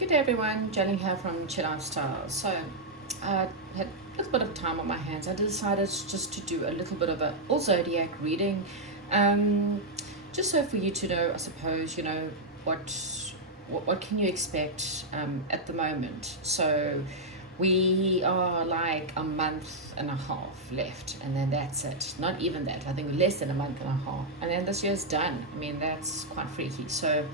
Good day everyone, Jolene here from Chill Lifestyle. So I had a little bit of time on my hands. I decided just to do a little bit of a all Zodiac reading, just so for you to know, I suppose, what can you expect at the moment. So we are like a month and a half left, and then that's it. Not even that, I think less than a month and a half, and then this year's done. I mean, that's quite freaky. So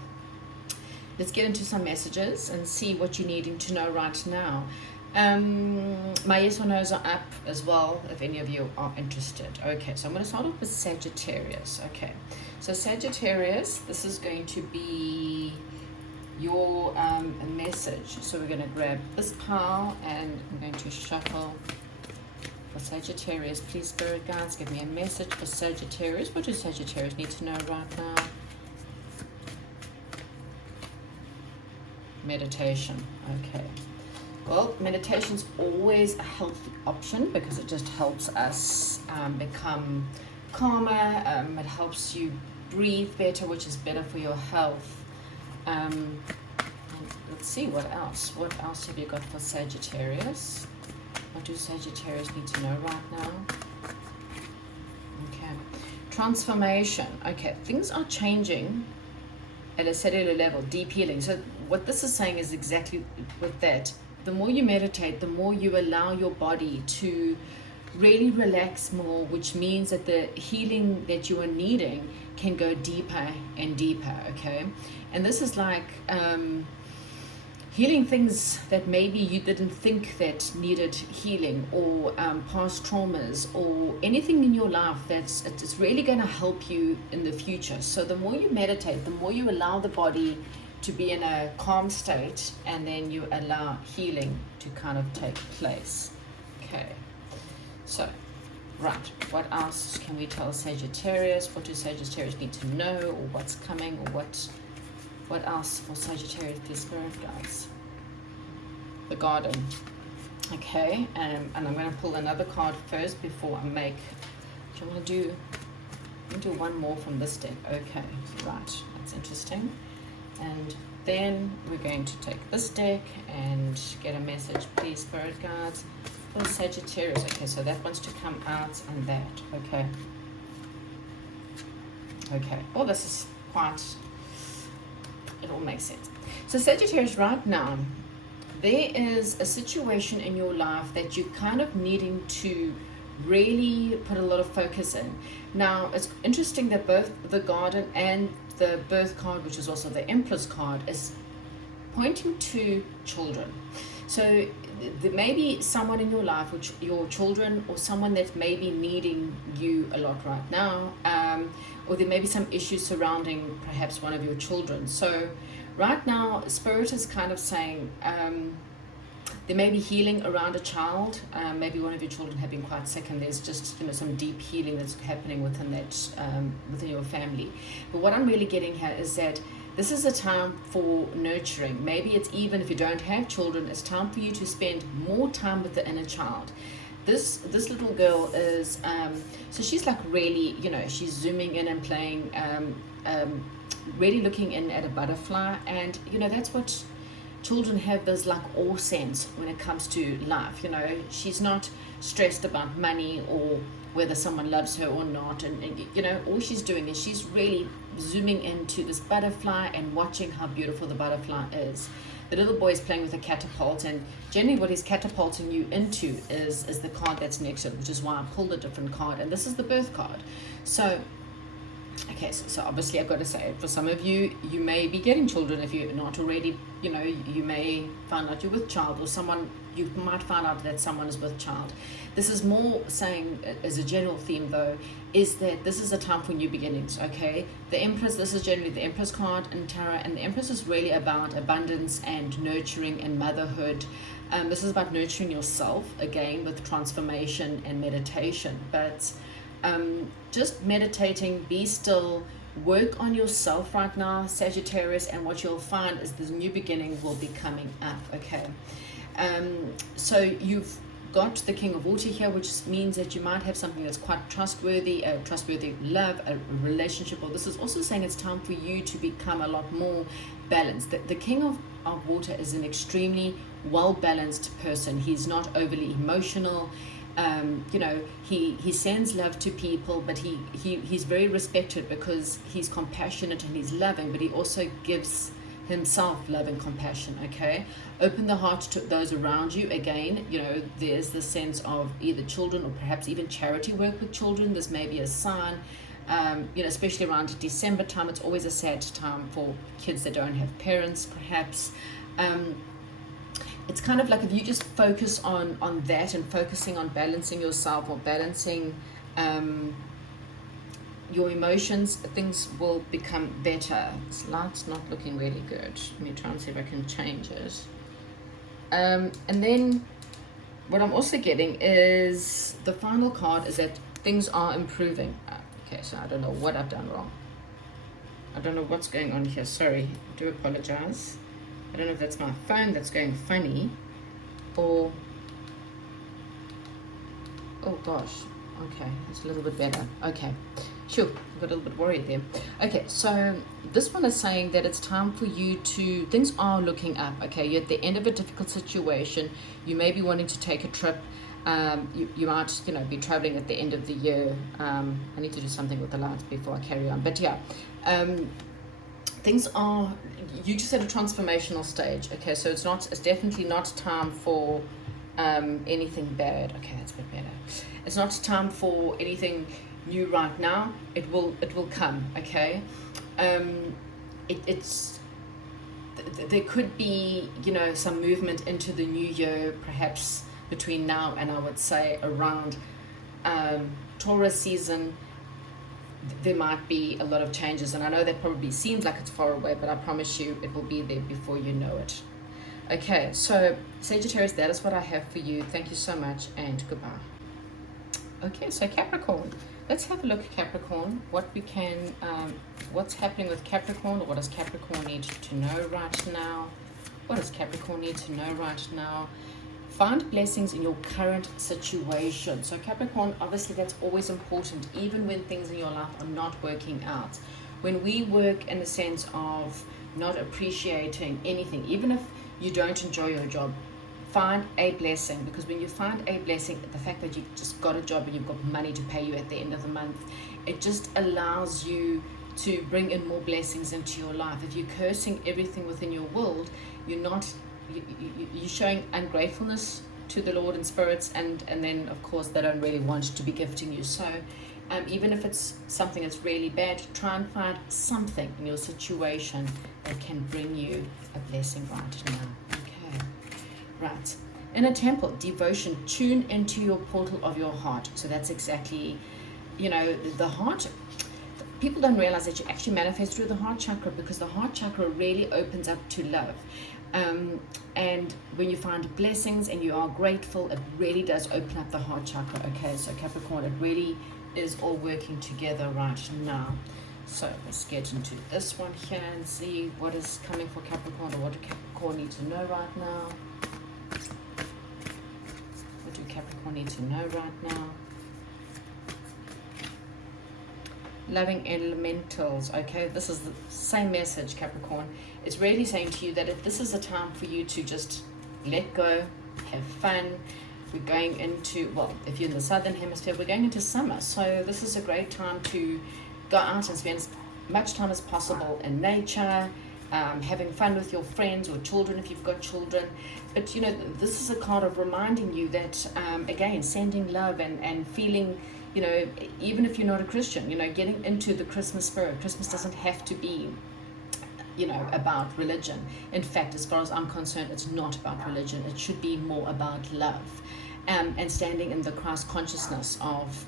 let's get into some messages and see what you're needing to know right now. My yes or no's are up as well if any of you are interested. Okay, so I'm going to start off with Sagittarius. Okay, so Sagittarius, this is going to be your message. So we're going to grab this pile and I'm going to shuffle for Sagittarius. Please, Spirit Guides, give me a message for Sagittarius. What do Sagittarius need to know right now? Meditation. Okay, well, meditation's always a healthy option because it just helps us become calmer. It helps you breathe better, which is better for your health. And let's see what else have you got for Sagittarius. What do Sagittarius need to know right now? Okay, transformation. Okay, things are changing at a cellular level, deep healing. So what this is saying is exactly with that. The more you meditate, the more you allow your body to really relax more, which means that the healing that you are needing can go deeper and deeper, okay? And this is like healing things that maybe you didn't think that needed healing, or past traumas, or anything in your life it's really going to help you in the future. So the more you meditate, the more you allow the body to be in a calm state, and then you allow healing to kind of take place. Okay, so right, what else can we tell Sagittarius? What do Sagittarius need to know, or what's coming, or what else for Sagittarius, the Spirit Guides? The Garden. Okay, and I'm going to pull another card first before I make. I'm going to do one more from this deck. Okay, right, that's interesting. And then we're going to take this deck and get a message, please, Spirit Guides, for Sagittarius. Okay, so that wants to come out, and that. Okay. Okay. Well, this is quite. It all makes sense. So Sagittarius, right now, there is a situation in your life that you're kind of needing to really put a lot of focus in. Now, it's interesting that both the Garden and the Birth card, which is also the Empress card, is pointing to children. So there may be someone in your life, which your children, or someone that's maybe needing you a lot right now, or there may be some issues surrounding perhaps one of your children. So right now, Spirit is kind of saying there may be healing around a child. Maybe one of your children have been quite sick, and there's just some deep healing that's happening within that within your family. But what I'm really getting here is that this is a time for nurturing. Maybe it's, even if you don't have children, it's time for you to spend more time with the inner child. This little girl is so she's like really, she's zooming in and playing, really looking in at a butterfly, and that's what children have, this like awe sense when it comes to life. She's not stressed about money or whether someone loves her or not, and all she's doing is she's really zooming into this butterfly and watching how beautiful the butterfly is. The little boy is playing with a catapult, and generally what he's catapulting you into is the card that's next to it, which is why I pulled a different card, and this is the Birth card. So okay, so obviously I've got to say, for some of you, you may be getting children if you're not already. You may find out you're with child, or someone, you might find out that someone is with child. This is more saying, as a general theme though, is that this is a time for new beginnings, okay? The Empress, this is generally the Empress card in Tarot, and the Empress is really about abundance and nurturing and motherhood. This is about nurturing yourself, again, with transformation and meditation. But just meditating, be still, work on yourself right now, Sagittarius, and what you'll find is this new beginning will be coming up, okay? So you've got the King of Water here, which means that you might have something that's quite trustworthy, a trustworthy love, a relationship, or this is also saying it's time for you to become a lot more balanced. The King of of water is an extremely well-balanced person. He's not overly emotional. You know, he sends love to people, but he's very respected because he's compassionate and he's loving, but he also gives himself love and compassion. Okay, open the heart to those around you. Again, you know, there's the sense of either children or perhaps even charity work with children. This may be a sign. You know, especially around December time, it's always a sad time for kids that don't have parents, perhaps. It's kind of like if you just focus on that and focusing on balancing yourself or balancing your emotions, things will become better. This light's not looking really good. Let me try and see if I can change it. And then what I'm also getting is the final card is that things are improving. Okay, so I don't know what I've done wrong. I don't know what's going on here. Sorry, I do apologize. I don't know if that's my phone that's going funny or... Oh gosh. Okay, it's a little bit better. Okay, sure. I got a little bit worried there. Okay, so this one is saying that it's time for you to... Things are looking up. Okay, you're at the end of a difficult situation. You may be wanting to take a trip. You might, you know, be traveling at the end of the year. I need to do something with the lights before I carry on. But yeah, things are, you just at a transformational stage. Okay, so it's definitely not time for anything bad. Okay, that's a bit better. It's not time for anything new right now. It will come. Okay, there could be, you know, some movement into the new year, perhaps between now and I would say around Taurus season. There might be a lot of changes, and I know that probably seems like it's far away, but I promise you it will be there before you know it. Okay, so Sagittarius, that is what I have for you. Thank you so much and goodbye. Okay, so Capricorn, let's have a look at Capricorn, what we can, what's happening with Capricorn, or what does Capricorn need to know right now? What does Capricorn need to know right now? Find blessings in your current situation. So Capricorn, obviously that's always important, even when things in your life are not working out. When we work in the sense of not appreciating anything, even if you don't enjoy your job, find a blessing, because when you find a blessing, the fact that you've just got a job and you've got money to pay you at the end of the month, it just allows you to bring in more blessings into your life. If you're cursing everything within your world, you're showing ungratefulness to the Lord and spirits, and then of course they don't really want to be gifting you. So even if it's something that's really bad, try and find something in your situation that can bring you a blessing right now. Okay, right. In a temple, devotion, tune into your portal of your heart. So that's exactly, you know, the heart. People don't realize that you actually manifest through the heart chakra, because the heart chakra really opens up to love. And when you find blessings and you are grateful, it really does open up the heart chakra. Okay, so Capricorn, it really is all working together right now. So let's get into this one here and see what is coming for Capricorn, or what do Capricorn need to know right now. What do Capricorn need to know right now? Loving elementals. Okay, this is the same message, Capricorn. It's really saying to you that if this is a time for you to just let go, have fun. We're going into, well, if you're in the southern hemisphere, we're going into summer, so this is a great time to go out and spend as much time as possible in nature, having fun with your friends or children if you've got children. But you know, this is a card of reminding you that again, sending love and feeling, you know, even if you're not a Christian, you know, getting into the Christmas spirit. Christmas doesn't have to be, you know, about religion. In fact, as far as I'm concerned, it's not about religion. It should be more about love, and standing in the Christ consciousness of,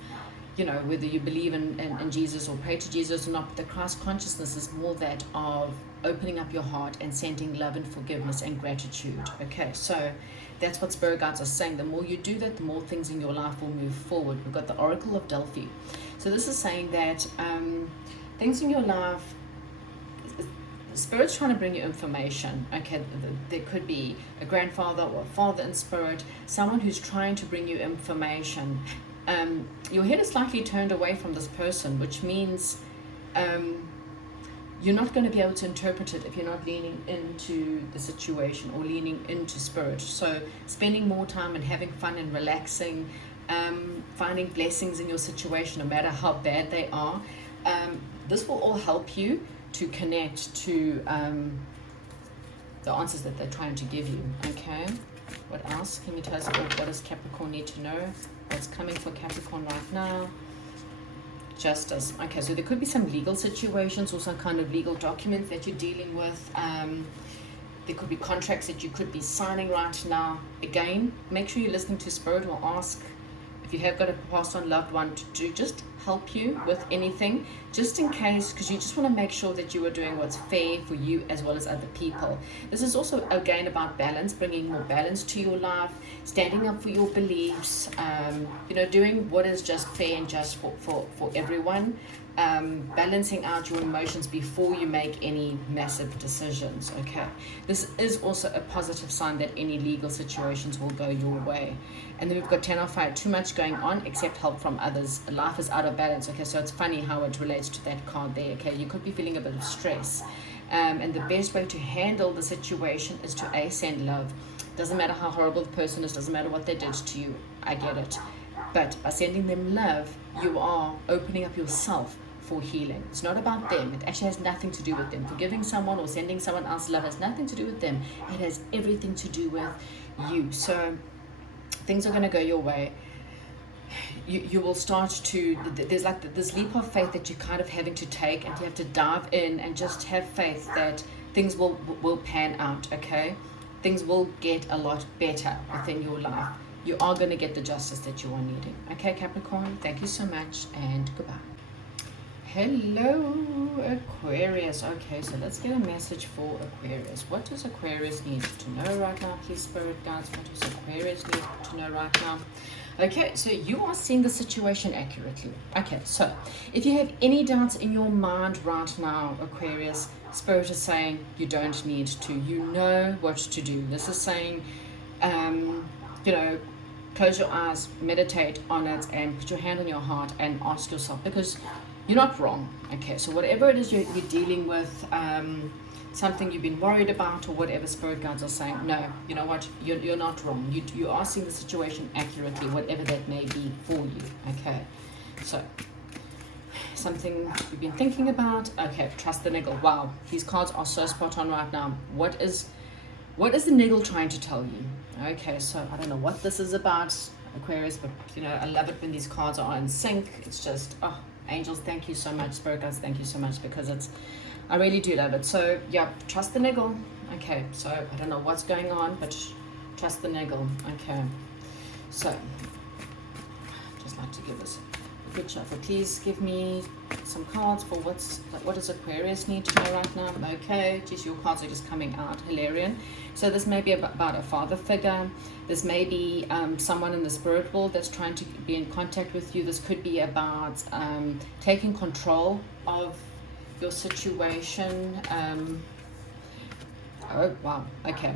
you know, whether you believe in Jesus or pray to Jesus or not. The Christ consciousness is more that of opening up your heart and sending love and forgiveness and gratitude. Okay, so that's what spirit guides are saying. The more you do that, the more things in your life will move forward. We've got the Oracle of Delphi. So this is saying that things in your life, Spirit's trying to bring you information. Okay, there could be a grandfather or a father in spirit, someone who's trying to bring you information. Your head is slightly turned away from this person, which means you're not going to be able to interpret it if you're not leaning into the situation or leaning into spirit. So spending more time and having fun and relaxing, finding blessings in your situation, no matter how bad they are, this will all help you to connect to the answers that they're trying to give you. Okay, what else can you tell us? What does Capricorn need to know? What's coming for Capricorn right now? Justice. Okay, so there could be some legal situations or some kind of legal documents that you're dealing with. There could be contracts that you could be signing right now. Again, make sure you're listening to spirit, or ask if you have got a passed on loved one to just help you with anything, just in case, because you just want to make sure that you are doing what's fair for you as well as other people. This is also again about balance, bringing more balance to your life, standing up for your beliefs, doing what is just fair and just for everyone, balancing out your emotions before you make any massive decisions. Okay, this is also a positive sign that any legal situations will go your way. And then we've got 10 of Fire, too much going on, accept help from others. Life is out of balance. Okay, so it's funny how it relates to that card there. Okay, you could be feeling a bit of stress. And the best way to handle the situation is to send love. Doesn't matter how horrible the person is, doesn't matter what they did to you. I get it. But by sending them love, you are opening up yourself for healing. It's not about them. It actually has nothing to do with them. Forgiving someone or sending someone else love has nothing to do with them. It has everything to do with you. So things are going to go your way. You will start to, there's like this leap of faith that you're kind of having to take, and you have to dive in and just have faith that things will pan out. Okay, things will get a lot better within your life. You are going to get the justice that you are needing. Okay, Capricorn, thank you so much, and goodbye. Hello, Aquarius. Okay, so let's get a message for Aquarius. What does Aquarius need to know right now, please, Spirit Guides? What does Aquarius need to know right now? Okay, so you are seeing the situation accurately. Okay, so if you have any doubts in your mind right now, Aquarius, Spirit is saying you don't need to. You know what to do. This is saying, close your eyes, meditate on it, and put your hand on your heart and ask yourself, because you're not wrong. Okay, so whatever it is you're dealing with, something you've been worried about or whatever, Spirit Guides are saying, no, you know what, you're not wrong. You are seeing the situation accurately, whatever that may be for you. Okay, so something you've been thinking about. Okay, trust the niggle. Wow, these cards are so spot on right now. What is the niggle trying to tell you? Okay, so I don't know what this is about, Aquarius, but I love it when these cards are in sync. It's just, angels, thank you so much. Spirit Guides, thank you so much, because I really do love it. So yeah, trust the niggle. Okay, so I don't know what's going on, but trust the niggle. Okay, so just like to give this a good shuffle. Please give me some cards for what does Aquarius need to know right now. Okay, geez, your cards are just coming out. Hilarion. So this may be about a father figure. This may be someone in the spirit world that's trying to be in contact with you. This could be about taking control of your situation. Oh wow, okay,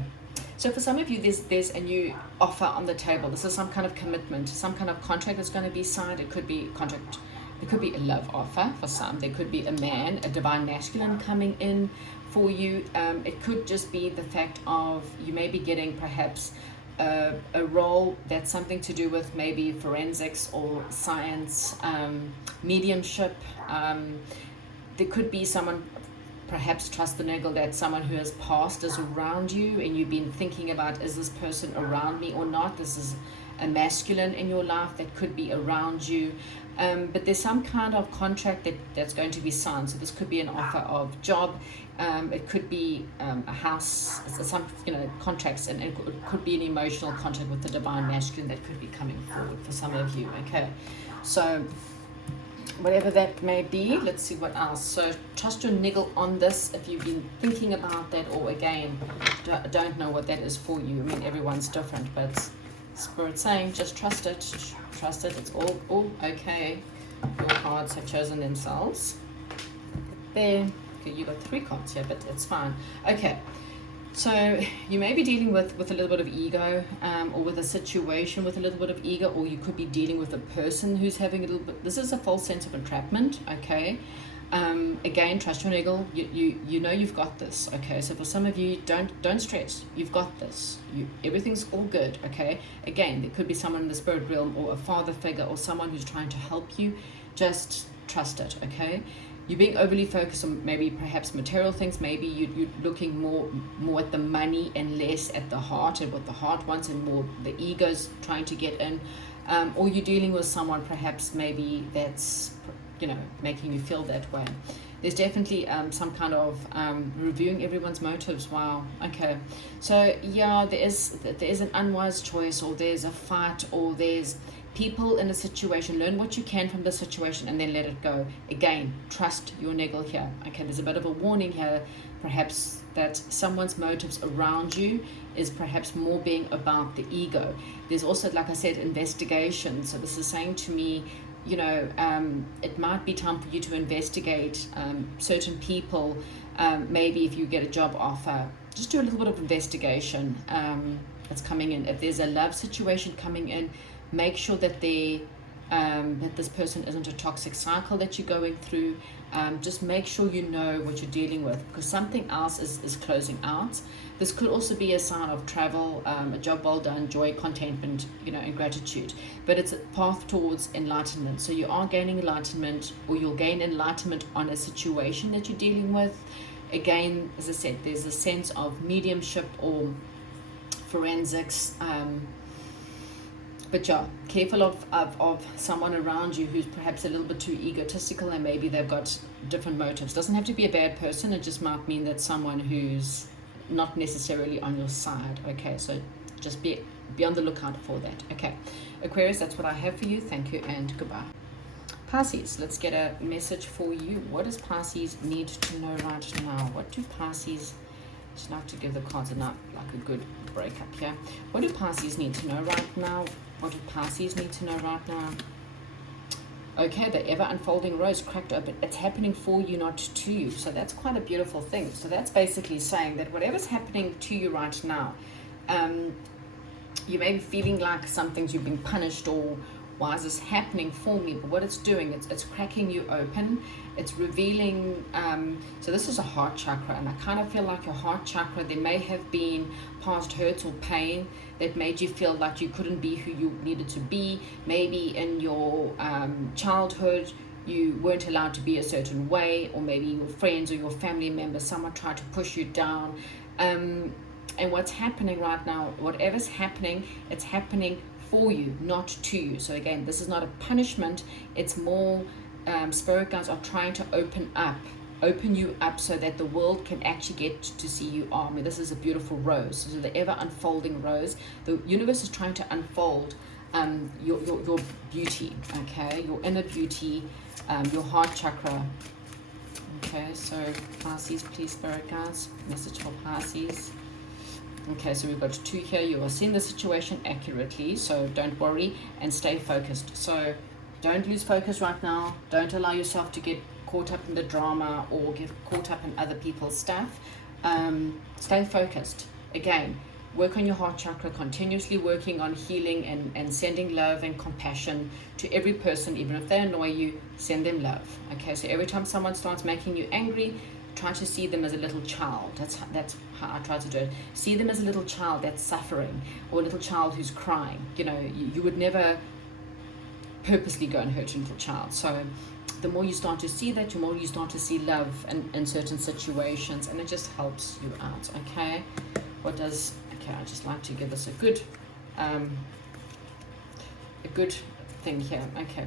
so for some of you there's a new offer on the table. This is some kind of commitment, some kind of contract that's going to be signed. It could be contract, it could be a love offer for some. There could be a man, a divine masculine coming in for you. It could just be the fact of you may be getting perhaps a role that's something to do with maybe forensics or science, mediumship. There could be someone, perhaps trust the niggle, that someone who has passed is around you and you've been thinking about, is this person around me or not? This is a masculine in your life that could be around you. But there's some kind of contract that's going to be signed. So this could be an offer of job. It could be a house, some contracts, and it could be an emotional contract with the divine masculine that could be coming forward for some of you. Okay, so whatever that may be, let's see what else. So trust your niggle on this if you've been thinking about that, or again don't know what that is for you. I mean, everyone's different, but Spirit saying just trust it. It's all okay. Your cards have chosen themselves there. Okay, you got 3 cards here, but it's fine. Okay, so you may be dealing with a little bit of ego, or with a situation with a little bit of ego, or you could be dealing with a person who's having a little bit, this is a false sense of entrapment. Okay, Again, trust your niggle. You know you've got this. Okay, so for some of you, don't stress. You've got this. Everything's all good. Okay. Again, there could be someone in the spirit realm or a father figure or someone who's trying to help you. Just trust it. Okay. You're being overly focused on maybe perhaps material things. Maybe you're looking more at the money and less at the heart and what the heart wants, and more the ego's trying to get in. Or you're dealing with someone perhaps maybe that's, you know, making you feel that way. There's definitely some kind of reviewing everyone's motives. Wow. Okay. So yeah, there is an unwise choice, or there's a fight, or there's people in a situation. Learn what you can from the situation and then let it go. Again, trust your niggle here. Okay, there's a bit of a warning here, perhaps, that someone's motives around you is perhaps more being about the ego. There's also, like I said, investigation. So this is saying to me, you know, it might be time for you to investigate certain people. Maybe if you get a job offer, just do a little bit of investigation that's coming in. If there's a love situation coming in, make sure that that this person isn't a toxic cycle that you're going through. Just make sure you know what you're dealing with, because something else is closing out. This could also be a sign of travel, a job well done, joy, contentment, you know, and gratitude. But it's a path towards enlightenment. So you are gaining enlightenment, or you'll gain enlightenment on a situation that you're dealing with. Again, as I said, there's a sense of mediumship or forensics. But yeah, careful of someone around you who's perhaps a little bit too egotistical, and maybe they've got different motives. Doesn't have to be a bad person. It just might mean that someone who's not necessarily on your side. Okay, so just be on the lookout for that. Okay, Aquarius, that's what I have for you. Thank you and goodbye. Pisces, let's get a message for you. What does Pisces need to know right now? What do Pisces, just like to give the cards a like a good breakup here. What do Pisces need to know right now? What do Pisces need to know right now? Okay, the ever unfolding rose cracked open. It's happening for you, not to you. So that's quite a beautiful thing. So that's basically saying that whatever's happening to you right now, you may be feeling like something's, you've been punished, or why is this happening for me? But what it's doing, it's cracking you open. It's revealing, so this is a heart chakra, and I kind of feel like your heart chakra, there may have been past hurts or pain that made you feel like you couldn't be who you needed to be. Maybe in your childhood, you weren't allowed to be a certain way, or maybe your friends or your family members, someone tried to push you down. And what's happening right now, whatever's happening, it's happening for you, not to you. So again, this is not a punishment. It's more spirit guides are trying to open you up so that the world can actually get to see you are. I mean, this is a beautiful rose. So the ever unfolding rose, the universe is trying to unfold your beauty, okay, your inner beauty, your heart chakra. Okay, so Pisces, please, spirit guides, message for Pisces. Okay, so we've got 2 here. You are seeing the situation accurately, so don't worry and stay focused. So don't lose focus right now. Don't allow yourself to get caught up in the drama or get caught up in other people's stuff. Stay focused. Again, work on your heart chakra, continuously working on healing and sending love and compassion to every person. Even if they annoy you, send them love. Okay, so every time someone starts making you angry, try to see them as a little child. That's how I try to do it. See them as a little child that's suffering, or a little child who's crying. You know, you would never purposely go and hurt a little child. So the more you start to see that, the more you start to see love in certain situations, and it just helps you out. Okay, okay, I just like to give us a good thing here. Okay,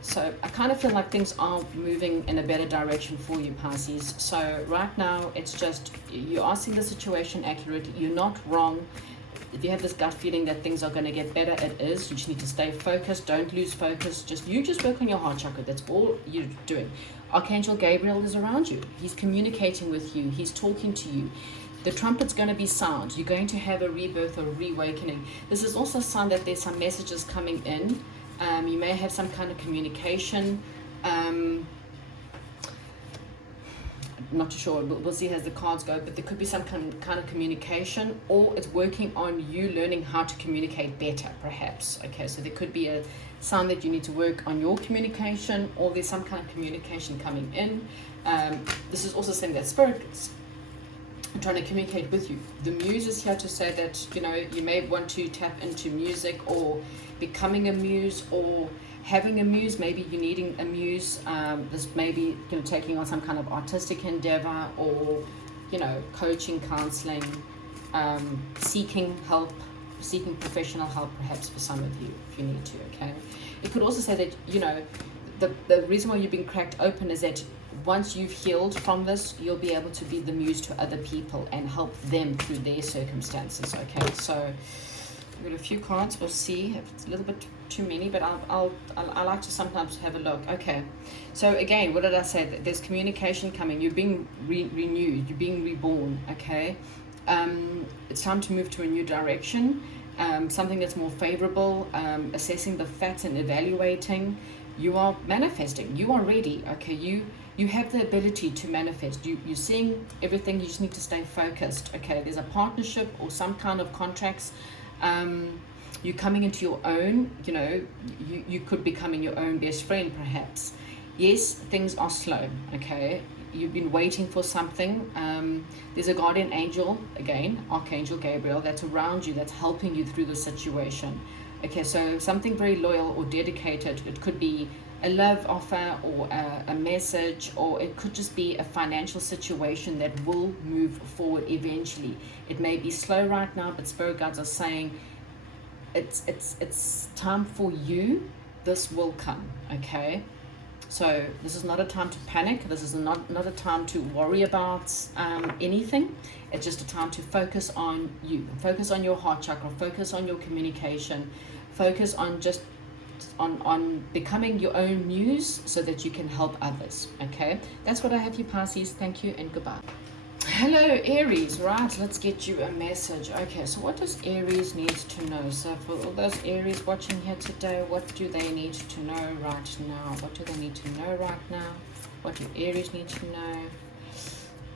so I kind of feel like things are moving in a better direction for you, Pisces. So right now, it's just, you are seeing the situation accurately. You're not wrong. If you have this gut feeling that things are going to get better, it is. You just need to stay focused. Don't lose focus. Just work on your heart chakra. That's all you're doing. Archangel Gabriel is around you. He's communicating with you. He's talking to you. The trumpet's going to be sound. You're going to have a rebirth or a reawakening. This is also a sign that there's some messages coming in. You may have some kind of communication. not too sure, we'll see as the cards go, but there could be some kind of communication, or it's working on you learning how to communicate better, perhaps. Okay, so there could be a sign that you need to work on your communication, or there's some kind of communication coming in. This is also saying that Spirit is trying to communicate with you. The Muse is here to say that, you know, you may want to tap into music, or becoming a muse, or having a muse. Maybe you're needing a muse. This maybe, you know, taking on some kind of artistic endeavor, or, you know, coaching, counseling, seeking help, seeking professional help, perhaps for some of you, if you need to. Okay, it could also say that, you know, the reason why you've been cracked open is that once you've healed from this, you'll be able to be the muse to other people and help them through their circumstances. Okay, so we've got a few cards. We'll see if it's a little bit too many, but I like to sometimes have a look. Okay, so again, what did I say? There's communication coming. You're being renewed. You're being reborn. Okay, it's time to move to a new direction, something that's more favorable. Assessing the facts and evaluating. You are manifesting. You are ready. Okay, you have the ability to manifest. You're seeing everything. You just need to stay focused. Okay, there's a partnership or some kind of contracts. You're coming into your own. You know, you could be becoming your own best friend, perhaps. Yes, things are slow. Okay, you've been waiting for something. There's a guardian angel, again, Archangel Gabriel, that's around you, that's helping you through the situation. Okay, so something very loyal or dedicated. It could be a love offer, or a message, or it could just be a financial situation that will move forward eventually. It may be slow right now, but Spirit guides are saying it's time for you. This will come. Okay, so this is not a time to panic. This is not a time to worry about anything. It's just a time to focus on you, focus on your heart chakra, focus on your communication, focus on just on becoming your own muse so that you can help others. Okay, that's what I have you, Pisces. Thank you and goodbye. Hello Aries, right, let's get you a message. Okay, so what does Aries need to know? So for all those Aries watching here today, what do they need to know right now? What do they need to know right now? What do Aries need to know?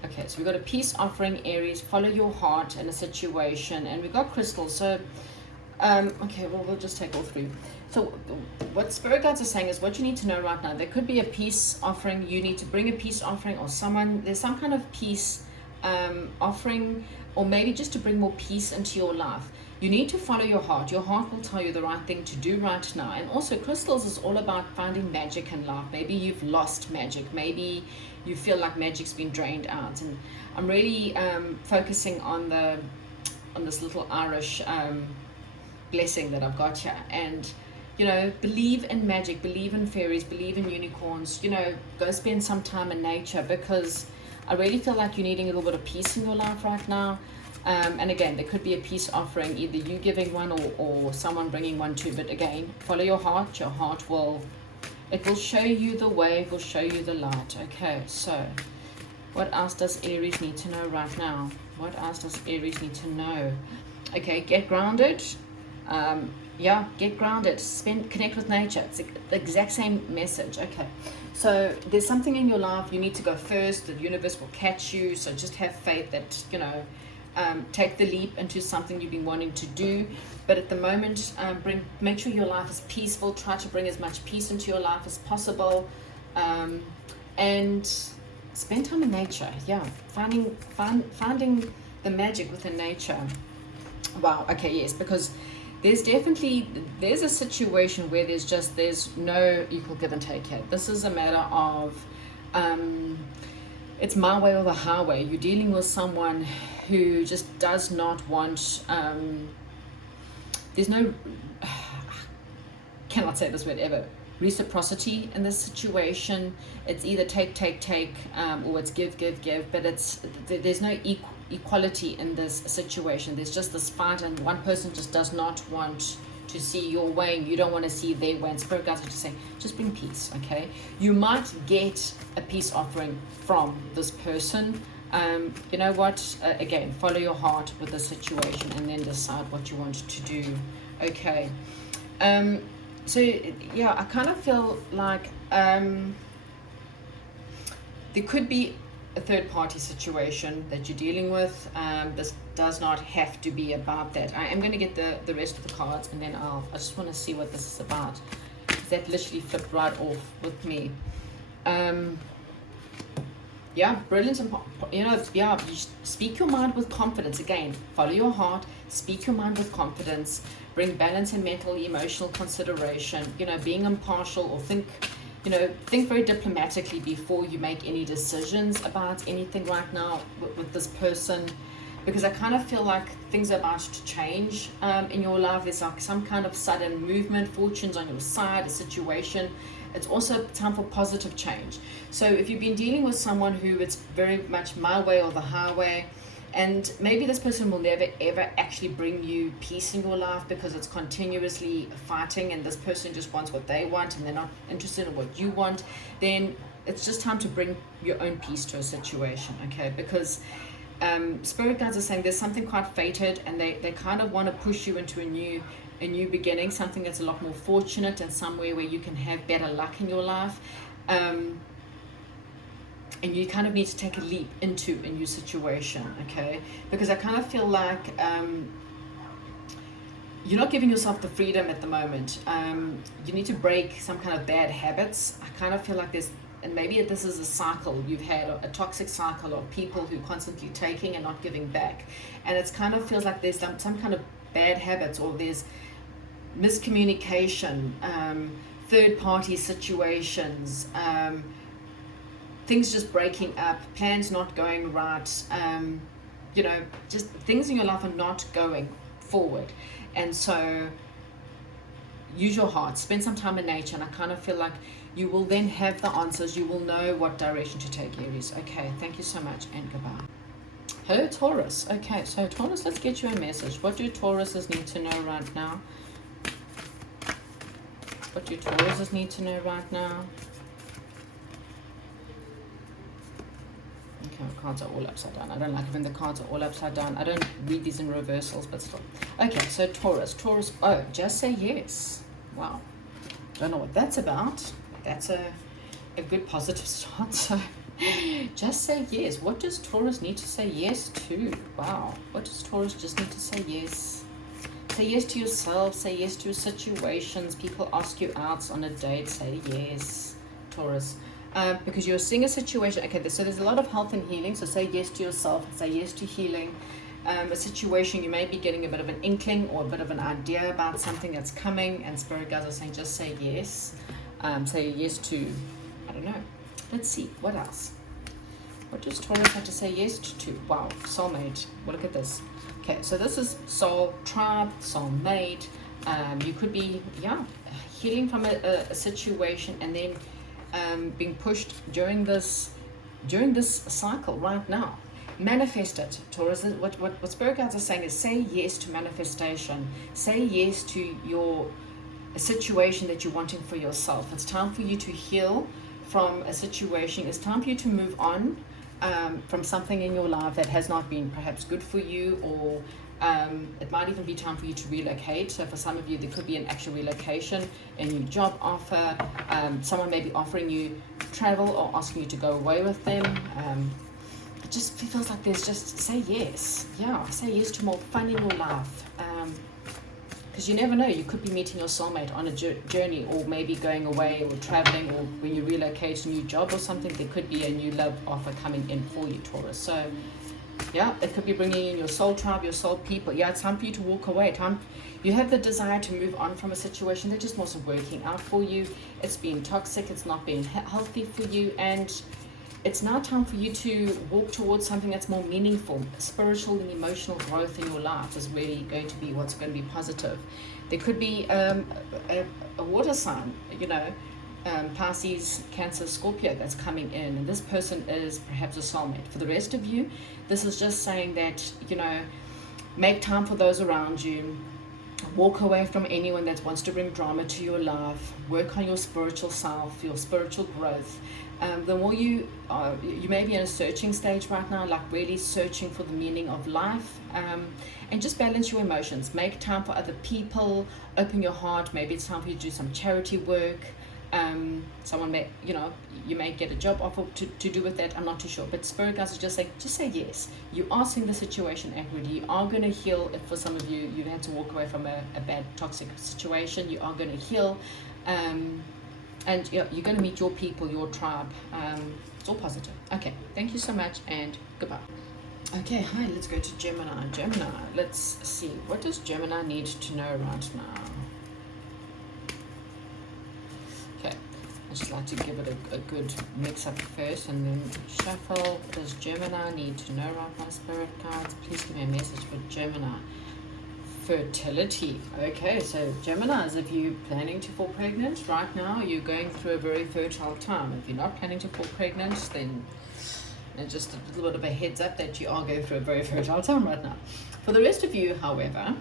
Okay, so we've got a peace offering, Aries. Follow your heart in a situation. And we've got crystals. So okay, well, we'll just take all three. So what Spirit guides are saying is what you need to know right now. There could be a peace offering. You need to bring a peace offering, or there's some kind of peace offering, or maybe just to bring more peace into your life. You need to follow your heart. Your heart will tell you the right thing to do right now. And also crystals is all about finding magic in life. Maybe you've lost magic. Maybe you feel like magic's been drained out. And I'm really focusing on this little Irish blessing that I've got here. And, you know, believe in magic, believe in fairies, believe in unicorns. You know, go spend some time in nature, because I really feel like you're needing a little bit of peace in your life right now. And again, there could be a peace offering, either you giving one or someone bringing one too. But again, follow your heart. Your heart will show you the way, it will show you the light. Okay, so what else does Aries need to know right now? What else does Aries need to know? Okay, get grounded. Yeah, get grounded. Connect with nature. It's the exact same message. Okay, so there's something in your life. You need to go first. The universe will catch you. So just have faith that, you know, take the leap into something you've been wanting to do. But at the moment, make sure your life is peaceful. Try to bring as much peace into your life as possible, and spend time in nature. Yeah, finding the magic within nature. Wow. Okay. Yes, because there's a situation where there's no equal give and take here. This is a matter of it's my way or the highway. You're dealing with someone who just does not want, there's no, cannot say this word ever, reciprocity in this situation. It's either take, or it's give, but there's no equality in this situation. There's just this fight, and one person just does not want to see your way, and you don't want to see their way. And Spirit guides are just saying, just bring peace. Okay, you might get a peace offering from this person. You know what, again, follow your heart with the situation and then decide what you want to do. Okay, so yeah, I kind of feel like there could be a third party situation that you're dealing with. This does not have to be about that. I am going to get the rest of the cards, and then I just want to see what this is about. That literally flipped right off with me. Yeah, brilliant. And yeah, you speak your mind with confidence. Again, follow your heart, speak your mind with confidence, bring balance and mental, emotional consideration, being impartial, or think very diplomatically before you make any decisions about anything right now with this person, because I kind of feel like things are about to change in your life. There's like some kind of sudden movement, fortunes on your side, a situation. It's also time for positive change. So if you've been dealing with someone who it's very much my way or the highway, and maybe this person will never ever actually bring you peace in your life because it's continuously fighting, and this person just wants what they want and they're not interested in what you want, then it's just time to bring your own peace to a situation, okay? Because spirit guides are saying there's something quite fated, and they kind of want to push you into a new beginning, something that's a lot more fortunate, and somewhere where you can have better luck in your life. And you kind of need to take a leap into a new situation, okay? Because I kind of feel like you're not giving yourself the freedom at the moment. You need to break some kind of bad habits. I kind of feel like there's, and maybe this is a cycle you've had, a toxic cycle of people who are constantly taking and not giving back. And it's kind of feels like there's some kind of bad habits, or there's miscommunication, third-party situations, things just breaking up, plans not going right, just things in your life are not going forward. And so use your heart, spend some time in nature, and I kind of feel like you will then have the answers. You will know what direction to take, Aries. Okay, thank you so much, and goodbye. Hello, Taurus. Okay, so Taurus, let's get you a message. What do Tauruses need to know right now? What do Tauruses need to know right now? Okay, the cards are all upside down. I don't like it when the cards are all upside down. I don't read these in reversals, but still. Okay, so Taurus, oh, just say yes. Wow. Don't know what that's about. That's a good positive start. So just say yes. What does Taurus need to say yes to? Wow. What does Taurus just need to say yes? Say yes to yourself. Say yes to your situations. People ask you out on a date. Say yes, Taurus. Because you're seeing a situation. Okay, so there's a lot of health and healing. So say yes to yourself. Say yes to healing. A situation, you may be getting a bit of an inkling or a bit of an idea about something that's coming. And Spirit guides are saying just say yes. Say yes to, I don't know. Let's see. What else? What does Taurus have to say yes to? Wow, soulmate. Well, look at this. Okay, so this is soul tribe, soulmate. You could be, healing from a situation, and then being pushed during this cycle right now. Manifest it, Taurus. What Spirit guides are saying is say yes to manifestation. Say yes to your situation that you're wanting for yourself. It's time for you to heal from a situation. It's time for you to move on from something in your life that has not been perhaps good for you, or it might even be time for you to relocate. So for some of you, there could be an actual relocation, a new job offer. Someone may be offering you travel or asking you to go away with them. It just feels like there's just, say yes. Yeah, say yes to more fun in your life. Because you never know, you could be meeting your soulmate on a journey, or maybe going away or traveling, or when you relocate a new job or something, there could be a new love offer coming in for you, Taurus. So yeah, it could be bringing in your soul tribe, your soul people. Yeah, it's time for you to walk away. You have the desire to move on from a situation that just wasn't working out for you. It's been toxic, it's not been healthy for you, and it's now time for you to walk towards something that's more meaningful. Spiritual and emotional growth in your life is really going to be what's going to be positive. There could be a water sign, Pisces, Cancer, Scorpio that's coming in, and this person is perhaps a soulmate. For the rest of you, this is just saying that, make time for those around you. Walk away from anyone that wants to bring drama to your life. Work on your spiritual self, your spiritual growth. The more you may be in a searching stage right now, like really searching for the meaning of life, and just balance your emotions. Make time for other people, open your heart. Maybe it's time for you to do some charity work. Someone may, you may get a job offer to do with that. I'm not too sure, but spirit guides are just say yes. You are seeing the situation accurately. You are going to heal. If for some of you, you've had to walk away from a bad toxic situation, you are going to heal, and you're going to meet your people, your tribe. It's all positive. Okay, thank you so much, and goodbye. Okay, hi, let's go to Gemini. Gemini, let's see, what does Gemini need to know right now? Okay, I just like to give it a good mix up first and then shuffle. What does Gemini need to know right now, spirit guides? Please give me a message for Gemini. Fertility. Okay, so Geminis, if you're planning to fall pregnant right now, you're going through a very fertile time. If you're not planning to fall pregnant, then and just a little bit of a heads up that you are going through a very fertile time right now. For the rest of you, however,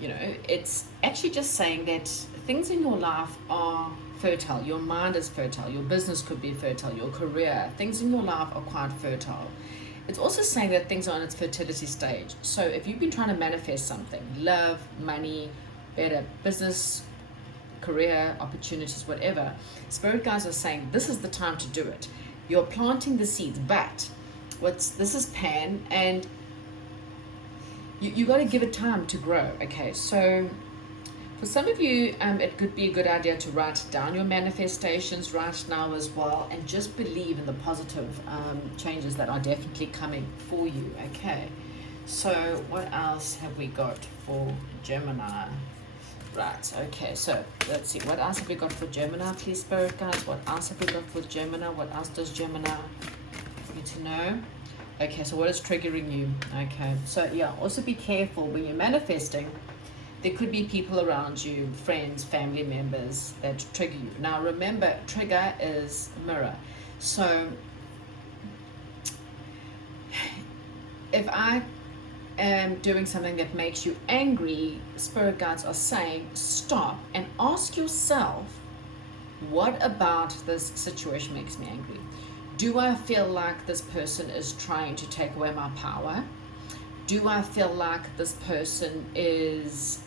it's actually just saying that things in your life are fertile. Your mind is fertile. Your business could be fertile. Your career, things in your life are quite fertile. It's also saying that things are on its fertility stage. So if you've been trying to manifest something, love, money, better business, career, opportunities, whatever, spirit guides are saying this is the time to do it. You're planting the seeds, but this is Pan, and you got to give it time to grow. Okay, so for some of you, it could be a good idea to write down your manifestations right now as well, and just believe in the positive changes that are definitely coming for you. Okay, so what else have we got for Gemini? Right, okay, so let's see, what else have we got for Gemini, please, spirit guides? What else have we got for Gemini? What else does Gemini need to know? Okay, so what is triggering you? Okay, so yeah, also be careful when you're manifesting. There could be people around you, friends, family members, that trigger you. Now remember, trigger is mirror. So if I am doing something that makes you angry, spirit guides are saying stop and ask yourself, what about this situation makes me angry? Do I feel like this person is trying to take away my power? Do I feel like this person is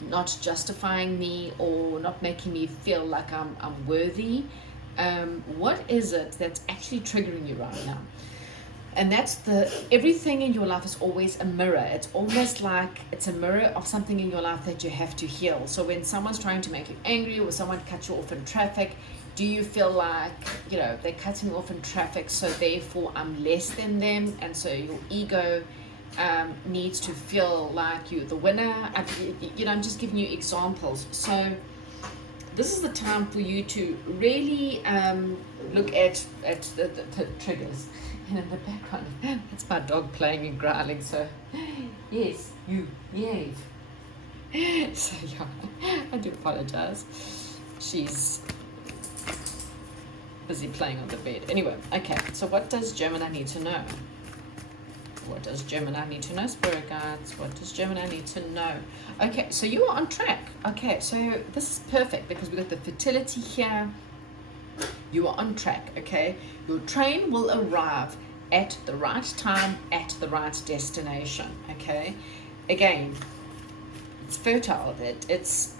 not justifying me or not making me feel like I'm worthy? What is it that's actually triggering you right now? And that's everything in your life is always a mirror. It's almost like it's a mirror of something in your life that you have to heal. So when someone's trying to make you angry or someone cuts you off in traffic, do you feel like, they're cutting me off in traffic, so therefore I'm less than them? And so your ego needs to feel like you're the winner. I'm just giving you examples. So this is the time for you to really look at the triggers. And in the background, it's my dog playing and growling. So, yes, you, yay. So, yeah, I do apologize. She's busy playing on the bed. Anyway, okay, so what does Gemini need to know? What does Gemini need to know, spirit guides? What does Gemini need to know? Okay, so you are on track. Okay, so this is perfect because we've got the fertility here. You are on track, okay? Your train will arrive at the right time, at the right destination, okay? Again, it's fertile. It's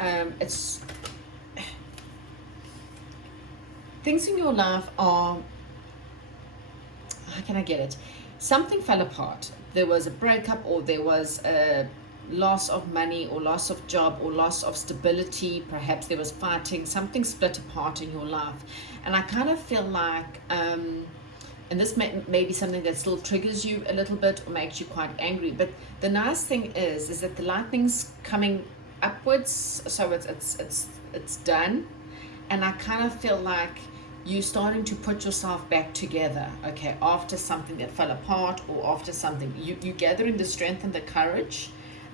things in your life are, how can I get it? Something fell apart. There was a breakup, or there was a loss of money, or loss of job, or loss of stability. Perhaps there was fighting. Something split apart in your life. And I kind of feel like, and this may be something that still triggers you a little bit or makes you quite angry. But the nice thing is that the lightning's coming upwards, so it's done. And I kind of feel like you're starting to put yourself back together, okay, after something that fell apart, or after something. You're gathering the strength and the courage,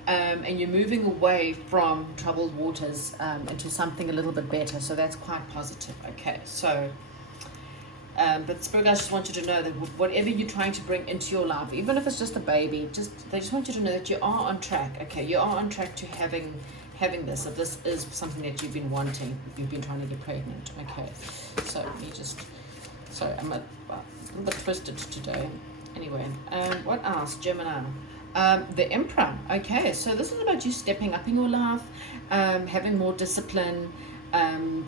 and you're moving away from troubled waters into something a little bit better. So that's quite positive, okay? So, but Spirit guides just want you to know that whatever you're trying to bring into your life, even if it's just a baby, they just want you to know that you are on track, okay? You are on track to having this, if this is something that you've been wanting, you've been trying to get pregnant, okay? So let me just, sorry, I'm a little bit twisted today. Anyway, what else? Gemini. The Emperor. Okay, so this is about you stepping up in your life, having more discipline,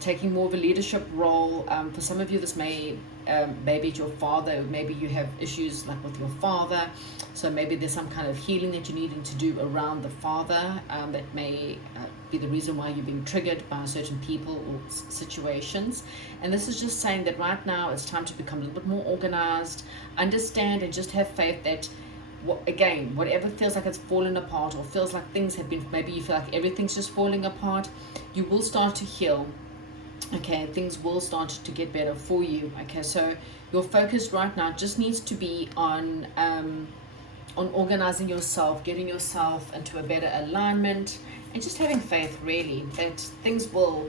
taking more of a leadership role. For some of you, this may maybe it's your father, maybe you have issues like with your father, so maybe there's some kind of healing that you're needing to do around the father, that may be the reason why you're being triggered by certain people or situations. And this is just saying that right now it's time to become a little bit more organized, understand and just have faith that again, whatever feels like it's fallen apart or feels like things have been, maybe you feel like everything's just falling apart, you will start to heal. Okay, things will start to get better for you. Okay, so your focus right now just needs to be on organizing yourself, getting yourself into a better alignment, and just having faith really that things will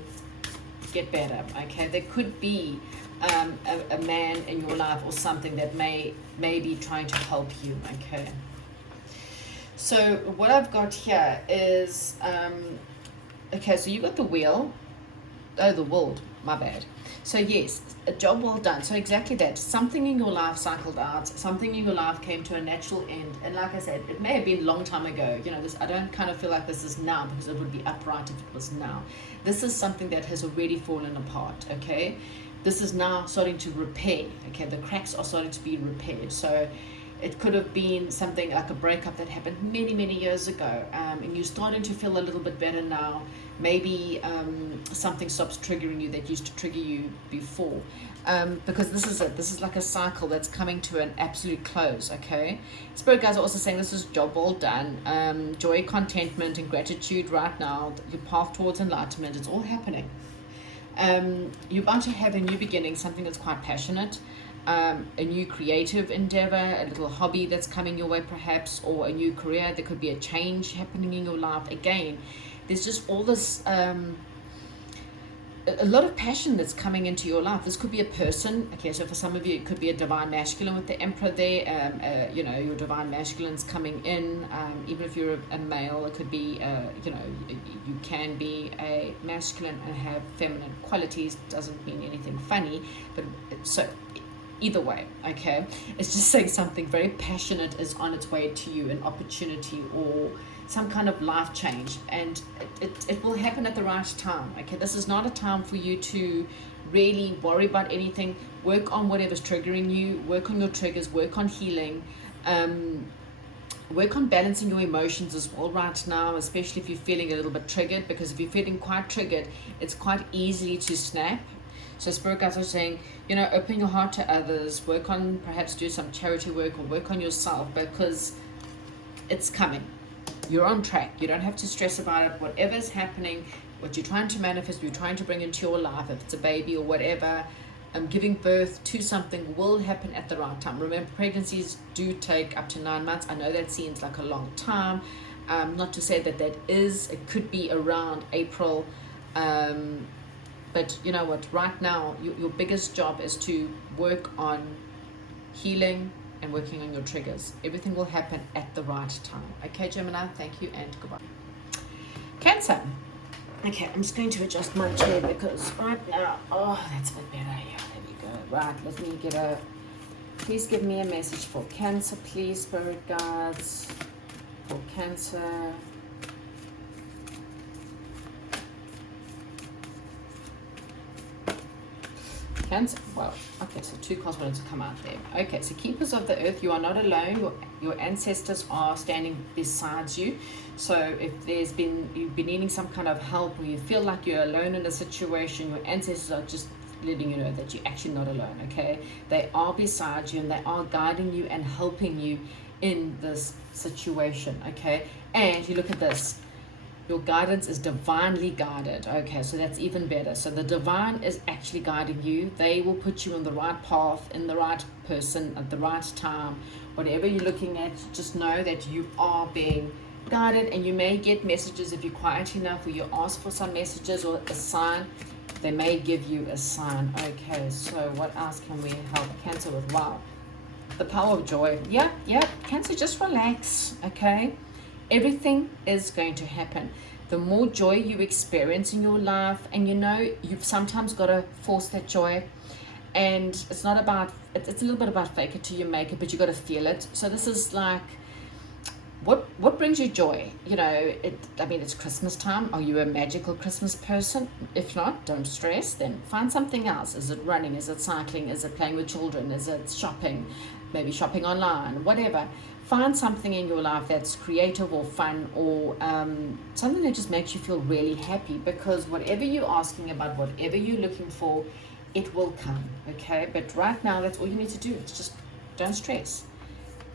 get better. Okay, there could be a man in your life or something that may be trying to help you. Okay, so what I've got here is okay, so you got the wheel. Oh, the world, my bad. So yes, a job well done. So exactly that, something in your life cycled out, something in your life came to a natural end. And like I said, it may have been a long time ago, you know, this, I don't kind of feel like this is now, because it would be upright if it was now. This is something that has already fallen apart. Okay, this is now starting to repair. Okay, the cracks are starting to be repaired. So it could have been something like a breakup that happened many years ago, and you're starting to feel a little bit better now. Maybe something stops triggering you that used to trigger you before, because this is it. This is like a cycle that's coming to an absolute close. Okay, Spirit guys are also saying this is job well done. Joy, contentment, and gratitude right now. Your path towards enlightenment. It's all happening. You're about to have a new beginning, something that's quite passionate. A new creative endeavor, a little hobby that's coming your way perhaps, or a new career. There could be a change happening in your life. Again, there's just all this a lot of passion that's coming into your life. This could be a person. Okay, so for some of you it could be a divine masculine with the emperor there. You know, your divine masculine's coming in. Even if you're a male, it could be you know, you can be a masculine and have feminine qualities. Doesn't mean anything funny, but so either way, okay, it's just saying something very passionate is on its way to you, an opportunity or some kind of life change, and it will happen at the right time. Okay, this is not a time for you to really worry about anything. Work on whatever's triggering you, work on your triggers, work on healing, work on balancing your emotions as well right now, especially if you're feeling a little bit triggered, because if you're feeling quite triggered, it's quite easy to snap. So Spirit guides are saying, you know, open your heart to others, work on, perhaps do some charity work or work on yourself, because it's coming. You're on track. You don't have to stress about it. Whatever's happening, what you're trying to manifest, you're trying to bring into your life, if it's a baby or whatever, giving birth to something will happen at the right time. Remember, pregnancies do take up to 9 months. I know that seems like a long time. Not to say that it could be around April. But you know what, right now, your biggest job is to work on healing and working on your triggers. Everything will happen at the right time. Okay, Gemini, thank you and goodbye. Cancer. Okay, I'm just going to adjust my chair because right now, oh, that's a bit better. Yeah, there we go. Right, let me get please give me a message for Cancer, please, Spirit guides, for Cancer. Cancer. Well, okay, so 2 cards wanted to come out there. Okay, so Keepers of the Earth, you are not alone. Your ancestors are standing beside you. So if you've been needing some kind of help, or you feel like you're alone in a situation, your ancestors are just letting you know that you're actually not alone. Okay, they are beside you and they are guiding you and helping you in this situation. Okay, and you look at this. Your guidance is divinely guided. Okay, so that's even better. So the divine is actually guiding you. They will put you on the right path, in the right person, at the right time. Whatever you're looking at, just know that you are being guided, and you may get messages if you're quiet enough, or you ask for some messages or a sign. They may give you a sign. Okay, so what else can we help Cancer with? Wow, the power of joy. Yeah, Cancer, just relax. Okay, everything is going to happen. The more joy you experience in your life, and you know, you've sometimes got to force that joy, and it's not about, it's a little bit about fake it till you make it, but you got to feel it. So this is like, what brings you joy? You know, I mean, it's Christmas time. Are you a magical Christmas person? If not, don't stress. Then find something else. Is it running? Is it cycling? Is it playing with children? Is it shopping? Maybe shopping online, whatever. Find something in your life that's creative or fun, or something that just makes you feel really happy, because whatever you're asking about, whatever you're looking for, it will come, okay? But right now, that's all you need to do. It's just don't stress.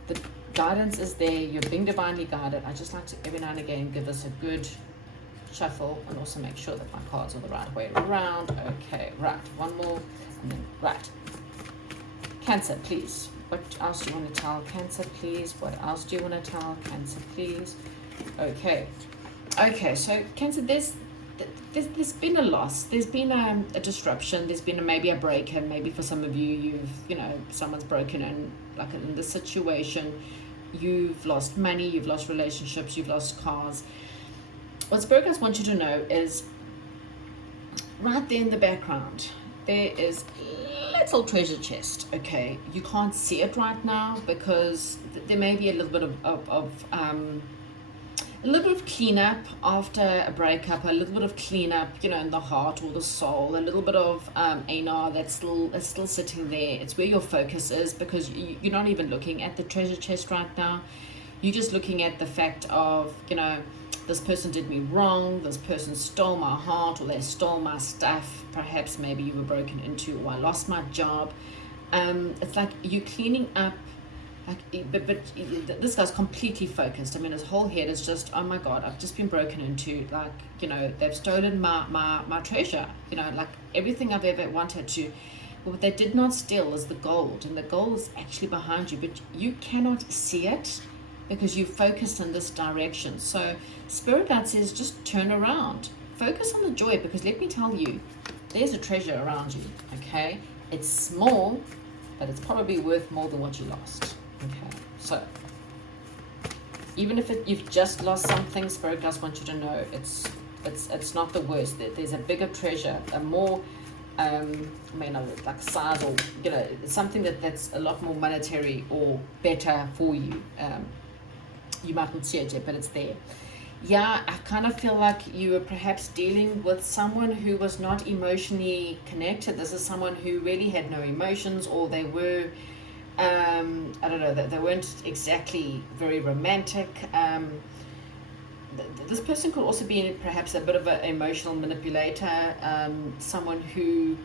The guidance is there. You're being divinely guided. I just like to every now and again give this a good shuffle and also make sure that my cards are the right way around. Okay, right. One more, and then right. Cancer, please. What else do you want to tell Cancer, please? What else do you want to tell Cancer, please? Okay. Okay, so Cancer, there's been a loss. There's been a disruption. There's been maybe a break-in. Maybe for some of you, someone's broken in, like in this situation. You've lost money, you've lost relationships, you've lost cars. What Spirit guides want you to know is right there in the background, there is little treasure chest, okay? You can't see it right now because there may be a little bit of cleanup after a breakup, a little bit of cleanup, in the heart or the soul, a little bit of anar that's still sitting there. It's where your focus is, because you're not even looking at the treasure chest right now. You're just looking at the fact of, this person did me wrong, this person stole my heart, or they stole my stuff. Perhaps maybe you were broken into, or I lost my job. It's like you're cleaning up. But this guy's completely focused. I mean, his whole head is just, oh my God, I've just been broken into. They've stolen my treasure. Like everything I've ever wanted to. But what they did not steal is the gold, and the gold is actually behind you, but you cannot see it because you focused in this direction. So Spirit Guide says, just turn around, focus on the joy, because let me tell you, there's a treasure around you. Okay, it's small, but it's probably worth more than what you lost. Okay, so even if you've just lost something, Spirit Guides want you to know it's not the worst. There's a bigger treasure, a more like size, or something that's a lot more monetary or better for you. You mightn't see it yet, but it's there. Yeah, I kind of feel like you were perhaps dealing with someone who was not emotionally connected. This is someone who really had no emotions, or they were I don't know, they weren't exactly very romantic. This person could also be perhaps a bit of an emotional manipulator, someone who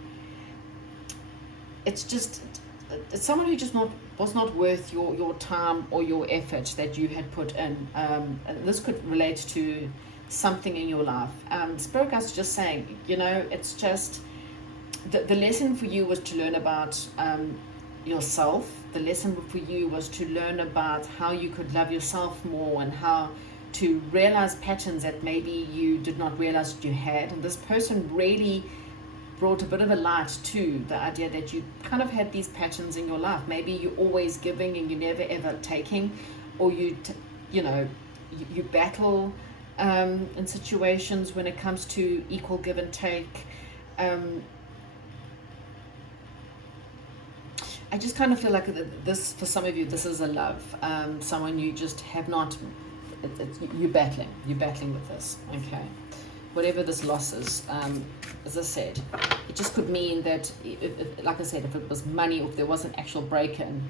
it's someone who just was not worth your time or your effort that you had put in. And this could relate to something in your life. Spirit Guides just saying, it's just the lesson for you was to learn about yourself. The lesson for you was to learn about how you could love yourself more, and how to realize patterns that maybe you did not realize that you had. And this person really brought a bit of a light to the idea that you kind of had these patterns in your life. Maybe you're always giving and you're never ever taking, or you battle in situations when it comes to equal give and take. I just kind of feel like this, for some of you, this is a love. Someone you just have not, you're battling with this, okay? Whatever this loss is, as I said, it just could mean that, like I said, if it was money, or if there was an actual break-in,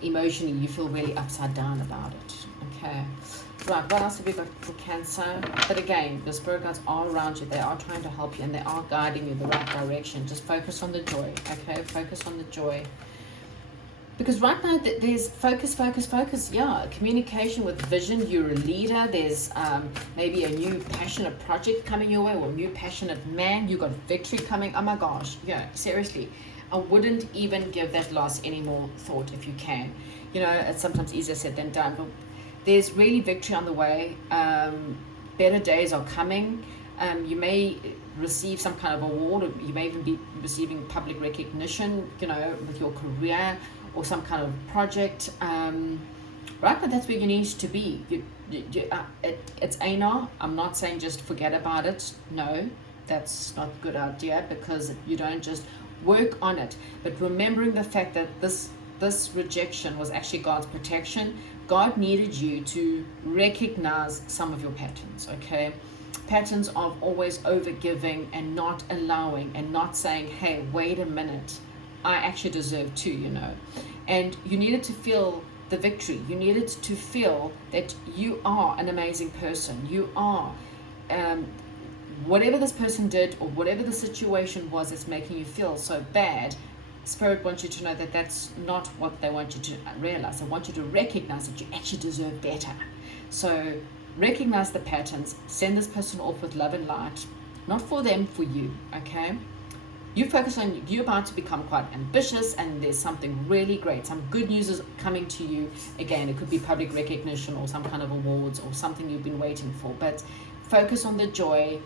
emotionally, you feel really upside down about it, okay? Right, what else have we got for Cancer? But again, the Spirit Guides are around you. They are trying to help you, and they are guiding you in the right direction. Just focus on the joy, okay? Focus on the joy. Because right now, there's focus. Yeah, communication with vision. You're a leader. There's maybe a new passionate project coming your way, or a new passionate man. You got victory coming. Oh my gosh, yeah, seriously. I wouldn't even give that loss any more thought if you can. It's sometimes easier said than done, but there's really victory on the way. Better days are coming. You may receive some kind of award, or you may even be receiving public recognition, with your career or some kind of project. Right, but that's where you need to be. It's anar. I'm not saying just forget about it. No, that's not a good idea, because you don't just work on it, but remembering the fact that this rejection was actually God's protection. God needed you to recognize some of your patterns, okay? Patterns of always overgiving and not allowing and not saying, hey, wait a minute, I actually deserve too, you know. And you needed to feel the victory. You needed to feel that you are an amazing person. You are, whatever this person did or whatever the situation was that's making you feel so bad, Spirit wants you to know that that's not what they want you to realize. They want you to recognize that you actually deserve better. So recognize the patterns, send this person off with love and light, not for them, for you, okay? You focus on, you're about to become quite ambitious, and there's something really great, some good news is coming to you. Again, it could be public recognition or some kind of awards or something you've been waiting for, but focus on the joy.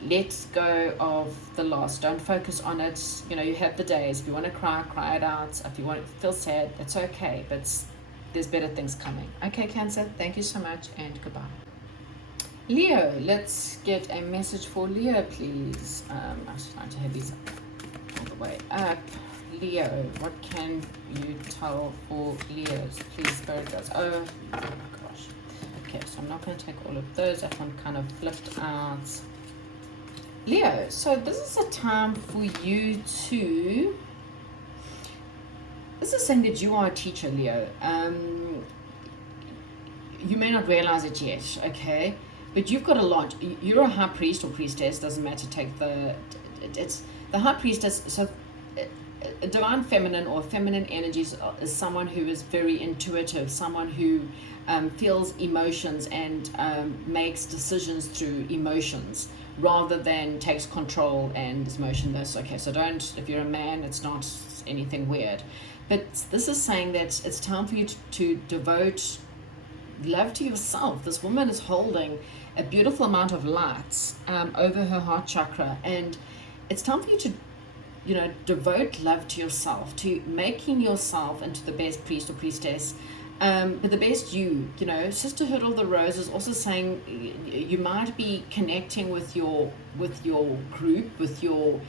Let go of the loss. Don't focus on it. You know, you have the days. If you want to cry, cry it out. If you want to feel sad, that's okay, but there's better things coming. Okay, Cancer, thank you so much, and goodbye. Leo, let's get a message for Leo, please. I'm just trying to have these all the way up. Leo, what can you tell for Leos? Please, Spirit Guides. Oh gosh. Okay, so I'm not going to take all of those. That one kind of flipped out. Leo, so this is a time for you to, this is saying that you are a teacher, Leo. You may not realize it yet, okay? But you've got a lot. You're a high priest or priestess, doesn't matter, take the, it's the high priestess. So a divine feminine or feminine energies is someone who is very intuitive, someone who feels emotions and makes decisions through emotions, rather than takes control and is motionless. Okay, so don't, if you're a man, it's not anything weird. But this is saying that it's time for you to devote love to yourself. This woman is holding a beautiful amount of light over her heart chakra, and it's time for you to, you know, devote love to yourself, to making yourself into the best priest or priestess, but the best you know. Sisterhood of the Rose is also saying you might be connecting with your group, with your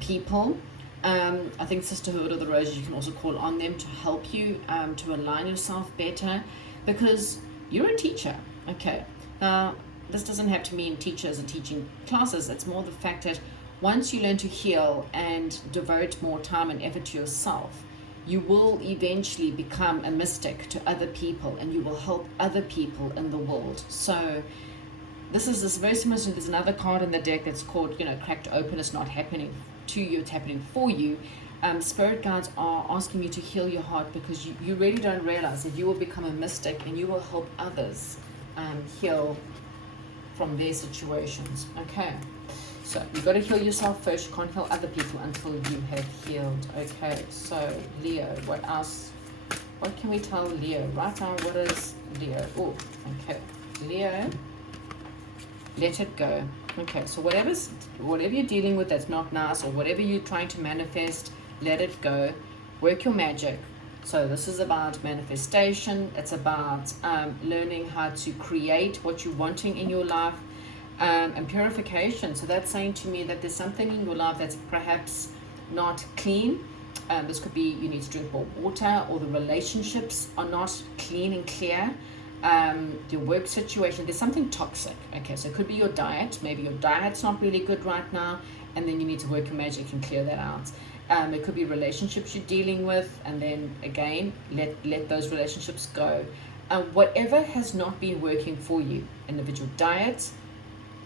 people. I think Sisterhood of the Rose, you can also call on them to help you to align yourself better, because you're a teacher. Okay, now this doesn't have to mean teachers are teaching classes. It's more the fact that once you learn to heal and devote more time and effort to yourself, you will eventually become a mystic to other people, and you will help other people in the world. So this is very similar to, there's another card in the deck that's called, you know, cracked open. It's not happening to you, it's happening for you. Spirit guides are asking you to heal your heart, because you really don't realize that you will become a mystic and you will help others heal from their situations. Okay, so you've got to heal yourself first. You can't heal other people until you have healed. Okay, so Leo, what else? What can we tell Leo right now? What is Leo? Oh, okay, Leo, let it go. Okay, so whatever you're dealing with that's not nice, or whatever you're trying to manifest, let it go. Work your magic. So this is about manifestation. It's about learning how to create what you're wanting in your life, and purification. So that's saying to me that there's something in your life that's perhaps not clean. This could be you need to drink more water, or the relationships are not clean and clear. Your work situation, there's something toxic. Okay, so it could be your diet. Maybe your diet's not really good right now, and then you need to work your magic and clear that out. It could be relationships you're dealing with, and then again, let those relationships go. Whatever has not been working for you, individual diet,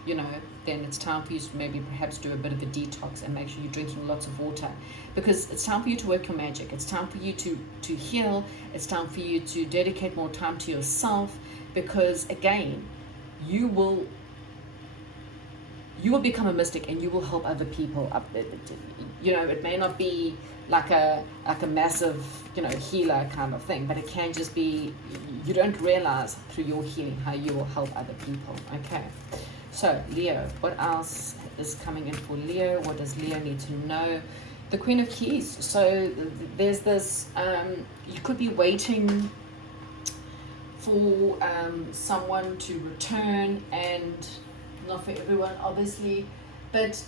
you know, then it's time for you to maybe perhaps do a bit of a detox and make sure you're drinking lots of water, because it's time for you to work your magic. It's time for you to heal. It's time for you to dedicate more time to yourself, because again, you will become a mystic and you will help other people up. You know, it may not be like a massive, you know, healer kind of thing, but it can just be, you don't realize through your healing how you will help other people. Okay, so Leo, what else is coming in for Leo? What does Leo need to know? The Queen of Keys. So there's this, you could be waiting for someone to return, and not for everyone, obviously, but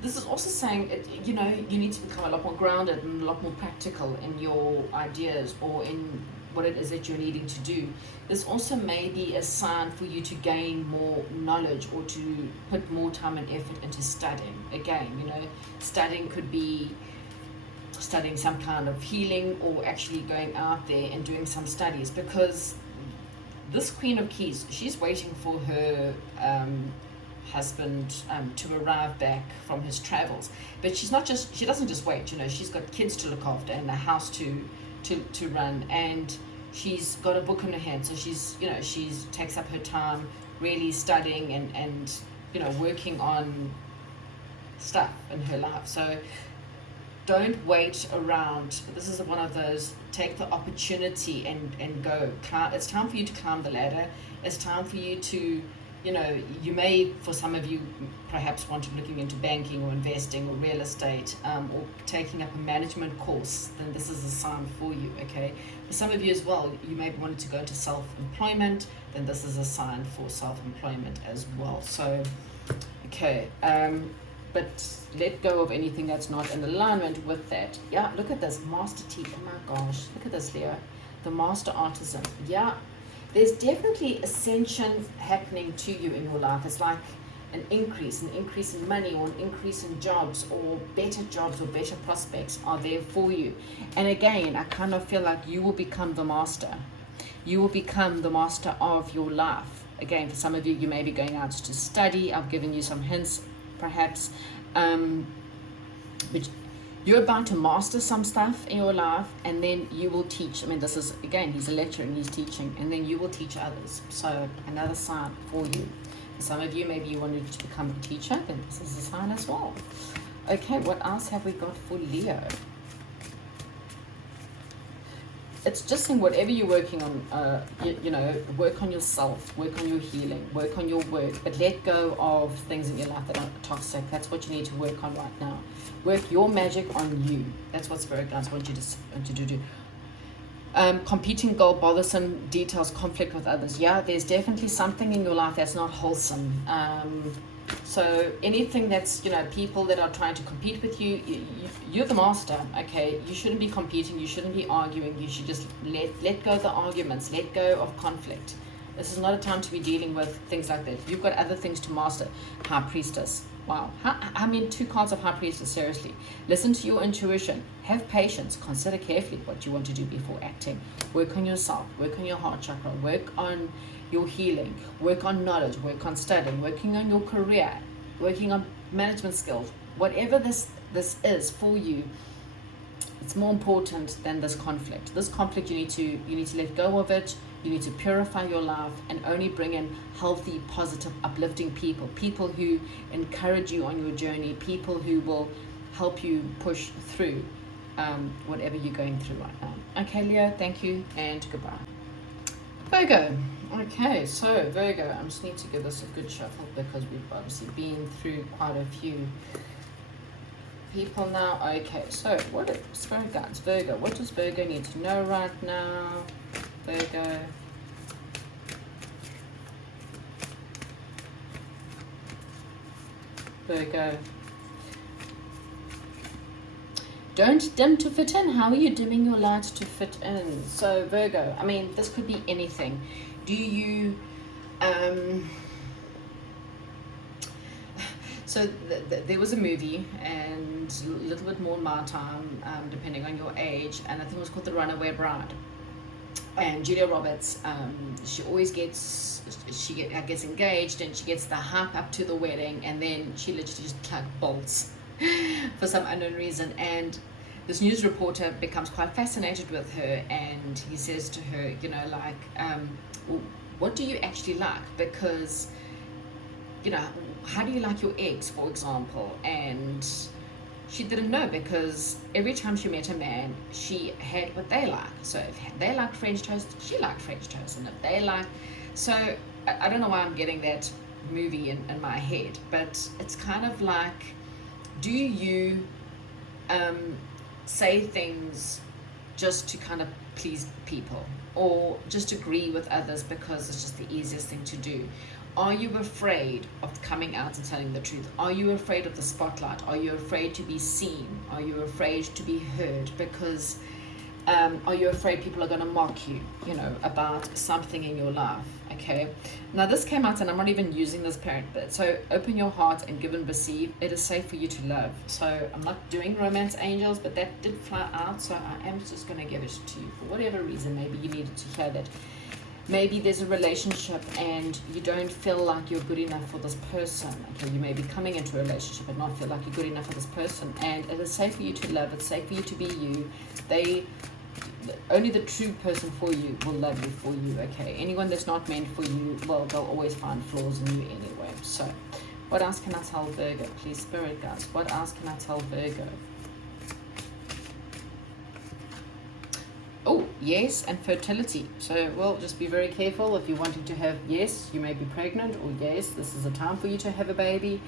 this is also saying, you know, you need to become a lot more grounded and a lot more practical in your ideas, or in what it is that you're needing to do. This also may be a sign for you to gain more knowledge or to put more time and effort into studying. Again, studying could be studying some kind of healing, or actually going out there and doing some studies, because this Queen of Keys, she's waiting for her husband to arrive back from his travels. But she doesn't just wait, she's got kids to look after and a house to run, and she's got a book in her hand. So she's takes up her time really studying and working on stuff in her life. So don't wait around. This is one of those, take the opportunity and go. It's time for you to climb the ladder. It's time for you to, you may, for some of you, perhaps want to looking into banking or investing or real estate, or taking up a management course. Then this is a sign for you, okay? For some of you as well, you may want to go to self-employment. Then this is a sign for self-employment as well. So, okay. But let go of anything that's not in alignment with that. Yeah, look at this, Master T. Oh my gosh, look at this, Leo. The Master Artisan. Yeah, there's definitely ascension happening to you in your life. It's like an increase in money, or an increase in jobs, or better prospects are there for you. And again, I kind of feel like you will become the master. You will become the master of your life. Again, for some of you, you may be going out to study. I've given you some hints perhaps, but you're about to master some stuff in your life, and then you will teach. I mean, this is, again, he's a lecturer and he's teaching, and then you will teach others. So another sign for you. For some of you, maybe you wanted to become a teacher, then this is a sign as well. Okay, what else have we got for Leo? It's just saying whatever you're working on, work on yourself, work on your healing, work on your work, but let go of things in your life that are toxic. That's what you need to work on right now. Work your magic on you. That's what Spirit Guides want you to do. Competing goal, bothersome details, conflict with others. Yeah, there's definitely something in your life that's not wholesome. So anything that's, people that are trying to compete with you, you're the master, okay? You shouldn't be competing, you shouldn't be arguing, you should just let go of the arguments, let go of conflict. This is not a time to be dealing with things like that. You've got other things to master. High Priestess. Wow. I mean, 2 cards of High Priestess, seriously. Listen to your intuition. Have patience. Consider carefully what you want to do before acting. Work on yourself. Work on your heart chakra. Work on your healing. Work on knowledge. Work on studying. Working on your career. Working on management skills. Whatever this is for you, it's more important than this conflict. This conflict, you need to let go of it. You need to purify your life and only bring in healthy, positive, uplifting people who encourage you on your journey, people who will help you push through whatever you're going through right now. Okay, Leo, thank you and goodbye. Virgo. Okay, so Virgo, I just need to give this a good shuffle because we've obviously been through quite a few people now. Okay, so what is Spirit Guides? Virgo, what does Virgo need to know right now? Virgo. Virgo. Don't dim to fit in. How are you dimming your light to fit in? So Virgo, I mean, this could be anything. Do you so there was a movie, and a little bit more in my time, depending on your age, and I think it was called The Runaway Bride. And Julia Roberts, she gets engaged, and she gets the hype up to the wedding, and then she literally just bolts for some unknown reason. And this news reporter becomes quite fascinated with her, and he says to her, well, what do you actually like? Because, how do you like your eggs, for example? And she didn't know, because every time she met a man, she had what they like. So if they liked French toast, she liked French toast. And if they liked... So I don't know why I'm getting that movie in my head, but it's kind of like, do you say things just to kind of please people, or just agree with others because it's just the easiest thing to do? Are you afraid of coming out and telling the truth? Are you afraid of the spotlight? Are you afraid to be seen? Are you afraid to be heard? Because Are you afraid people are going to mock you, you know, about something in your life? Okay. Now this came out, and I'm not even using this parent bit. So open your heart and give and receive. It is safe for you to love. So I'm not doing romance angels, but that did fly out. So I am just going to give it to you for whatever reason. Maybe you needed to hear that. Maybe there's a relationship and you don't feel like you're good enough for this person. Okay, you may be coming into a relationship and not feel like you're good enough for this person. And it is safe for you to love. It's safe for you to be you. Only the true person for you will love you for you, okay? Anyone that's not meant for you, well, they'll always find flaws in you anyway. So, what else can I tell Virgo? Please, Spirit guys, what else can I tell Virgo? Oh, yes, and fertility. So, well, just be very careful if you're wanting to have, yes, you may be pregnant, or yes, this is a time for you to have a baby.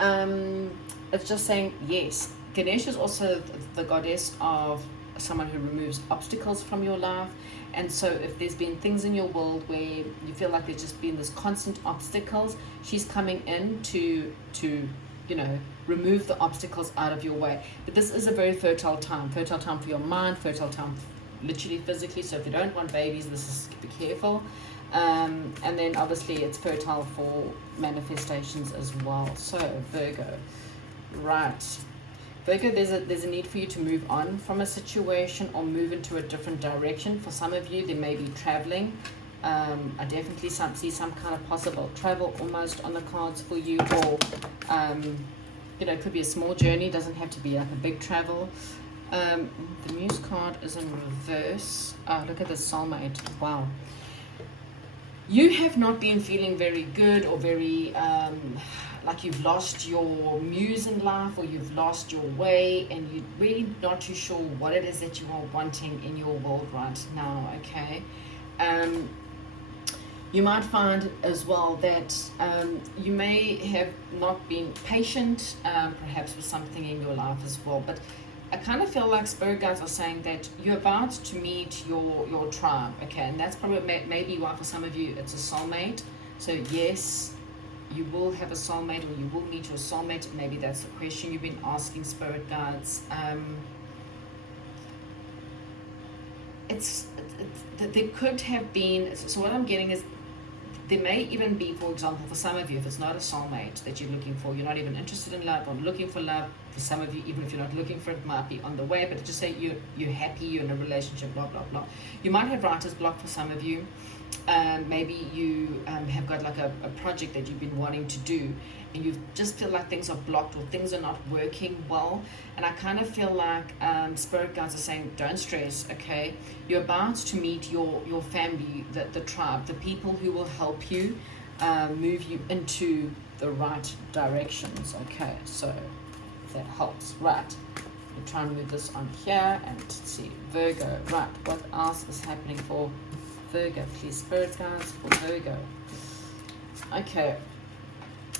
It's just saying, yes. Ganesh is also the goddess of someone who removes obstacles from your life. And so if there's been things in your world where you feel like there's just been this constant obstacles, she's coming in to you know, remove the obstacles out of your way. But this is a very fertile time for your mind, fertile time literally physically. So if you don't want babies, this is, be careful. And then obviously it's fertile for manifestations as well. So Virgo, right, Virgo, there's a need for you to move on from a situation or move into a different direction. For some of you, there may be traveling. I definitely see some kind of possible travel almost on the cards for you, or you know, it could be a small journey, doesn't have to be like a big travel. The Muse card is in reverse. Look at the soulmate. Wow. You have not been feeling very good, or very like you've lost your muse in life, or you've lost your way, and you're really not too sure what it is that you are wanting in your world right now, okay? You might find as well that you may have not been patient, perhaps with something in your life as well, but I kind of feel like Spirit guides are saying that you're about to meet your tribe, okay? And that's probably maybe why for some of you it's a soulmate. So yes, you will have a soulmate, or you will meet your soulmate. Maybe that's the question you've been asking, Spirit guides. There could have been, so what I'm getting is, there may even be, for example, for some of you, if it's not a soulmate that you're looking for, you're not even interested in love or looking for love. For some of you, even if you're not looking for it, might be on the way, but just say you're happy, you're in a relationship, blah, blah, blah. You might have writer's block for some of you. Maybe you have got like a project that you've been wanting to do, and you just feel like things are blocked or things are not working well. And I kind of feel like Spirit guides are saying, don't stress, okay? You're about to meet your family, the tribe, the people who will help you move you into the right directions, okay? So if that helps, right? We'll try and move this on here and see. Virgo, right, what else is happening for Virgo? Please, Spirit guides for Virgo. Okay,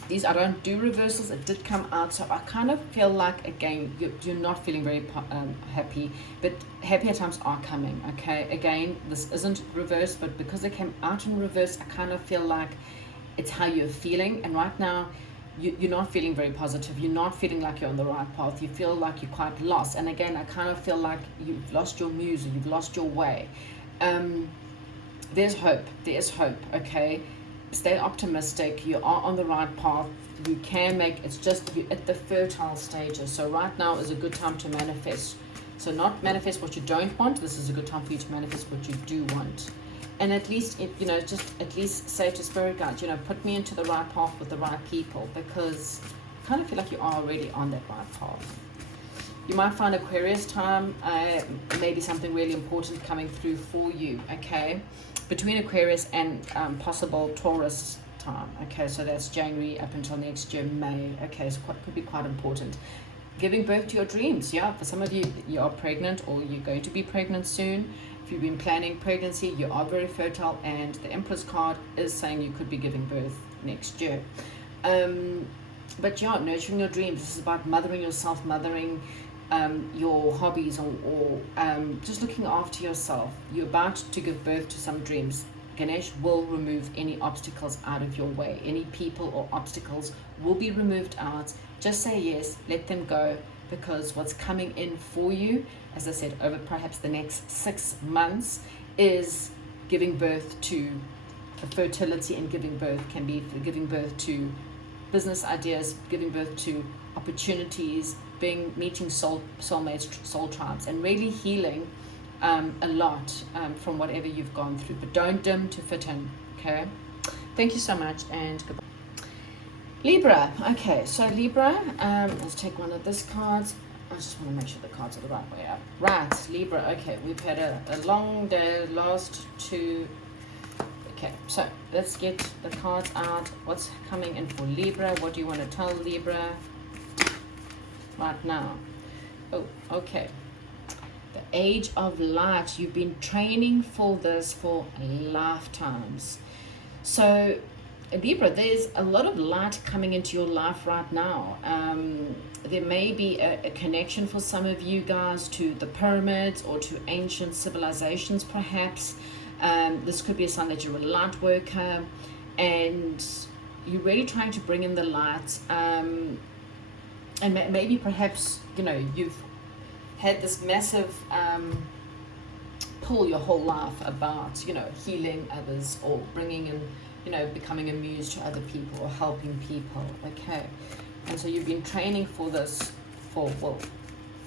these, I don't do reversals, it did come out, so I kind of feel like, again, you're not feeling very happy, but happier times are coming, okay? Again, this isn't reversed, but because it came out in reverse, I kind of feel like it's how you're feeling. And right now you're not feeling very positive, you're not feeling like you're on the right path, you feel like you're quite lost. And again, I kind of feel like you've lost your muse, or you've lost your way. There's hope, okay? Stay optimistic, you are on the right path, you can make, it's just you're at the fertile stages. So right now is a good time to manifest. So not manifest what you don't want, this is a good time for you to manifest what you do want. And at least, you know, just at least say to Spirit guides, you know, put me into the right path with the right people, because I kind of feel like you are already on that right path. You might find Aquarius time, maybe something really important coming through for you, okay? Between Aquarius and possible Taurus time, okay? So that's January up until next year, May, okay? So could be quite important. Giving birth to your dreams, yeah? For some of you, you are pregnant, or you're going to be pregnant soon. If you've been planning pregnancy, you are very fertile, and the Empress card is saying you could be giving birth next year. But yeah, nurturing your dreams. This is about mothering yourself, mothering your hobbies, or just looking after yourself. You're about to give birth to some dreams. Ganesh will remove any obstacles out of your way. Any people or obstacles will be removed out. Just say yes, let them go, because what's coming in for you, as I said, over perhaps the next 6 months, is giving birth to fertility, and giving birth can be giving birth to business ideas, giving birth to opportunities, meeting soulmates, soul tribes, and really healing a lot from whatever you've gone through. But don't dim to fit in, okay? Thank you so much, and goodbye. Libra. Okay, so Libra, let's take one of these cards. I just want to make sure the cards are the right way up. Right, Libra. Okay, we've had a long day, last two. Okay, so let's get the cards out. What's coming in for Libra? What do you want to tell Libra right now? Oh, okay. The Age of Light. You've been training for this for lifetimes. So Libra, there's a lot of light coming into your life right now. There may be a connection for some of you guys to the pyramids or to ancient civilizations perhaps. This could be a sign that you're a light worker and you're really trying to bring in the light. And maybe perhaps, you know, you've had this massive pull your whole life about, you know, healing others or bringing in, you know, becoming a muse to other people or helping people. Okay, and so you've been training for this for, well,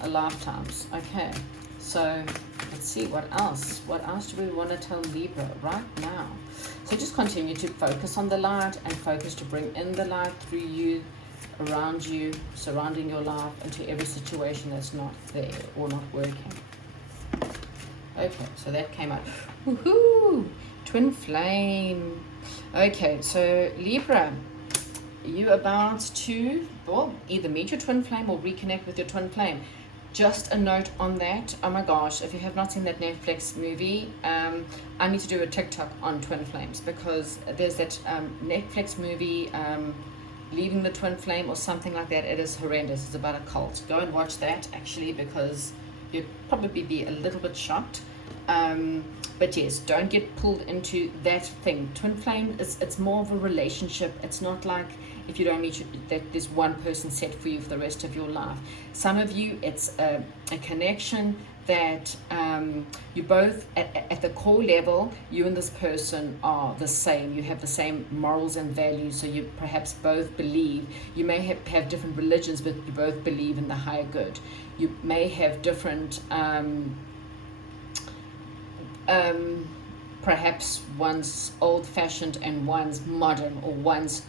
a lifetimes. Okay, so let's see what else do we want to tell Libra right now. So just continue to focus on the light and focus to bring in the light through you, around you, surrounding your life, into every situation that's not there or not working. Okay, so that came out. Woohoo! Twin flame. Okay, so Libra, you're about to, well, either meet your twin flame or reconnect with your twin flame. Just a note on that. Oh my gosh, if you have not seen that Netflix movie, I need to do a TikTok on twin flames, because there's that Netflix movie, Leaving the Twin Flame or something like that. It is horrendous. It's about a cult. Go and watch that, actually, because you'd probably be a little bit shocked. But yes, don't get pulled into that thing. Twin flame it's more of a relationship. It's not like if you don't meet that there's one person set for you for the rest of your life. Some of you, it's a connection that you both at the core level, you and this person are the same. You have the same morals and values, so you perhaps both believe. You may have different religions, but you both believe in the higher good. You may have different perhaps one's old-fashioned and one's modern, or one's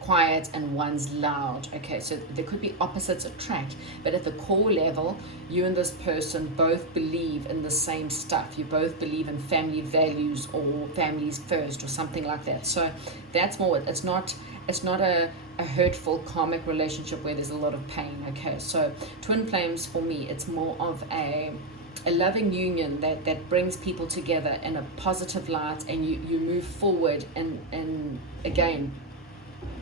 quiet and one's loud. Okay, so there could be opposites attract, but at the core level, you and this person both believe in the same stuff. You both believe in family values or families first or something like that. So that's more, it's not a hurtful karmic relationship where there's a lot of pain. Okay, so twin flames for me, it's more of a loving union that brings people together in a positive light, and you move forward and again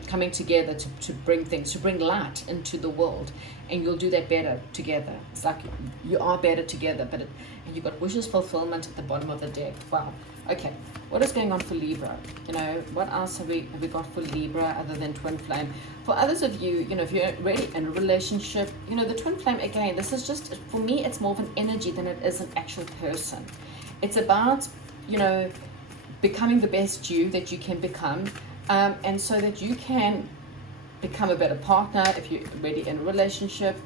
coming together to bring things, to bring light into the world, and you'll do that better together. It's like you are better together, and you've got wishes fulfillment at the bottom of the deck. Wow. Okay, what is going on for Libra? You know, what else have we got for Libra other than twin flame? For others of you, you know, if you're really in a relationship, you know, the twin flame, again, this is just, for me, it's more of an energy than it is an actual person. It's about, you know, becoming the best you that you can become, and so that you can become a better partner if you're already in a relationship,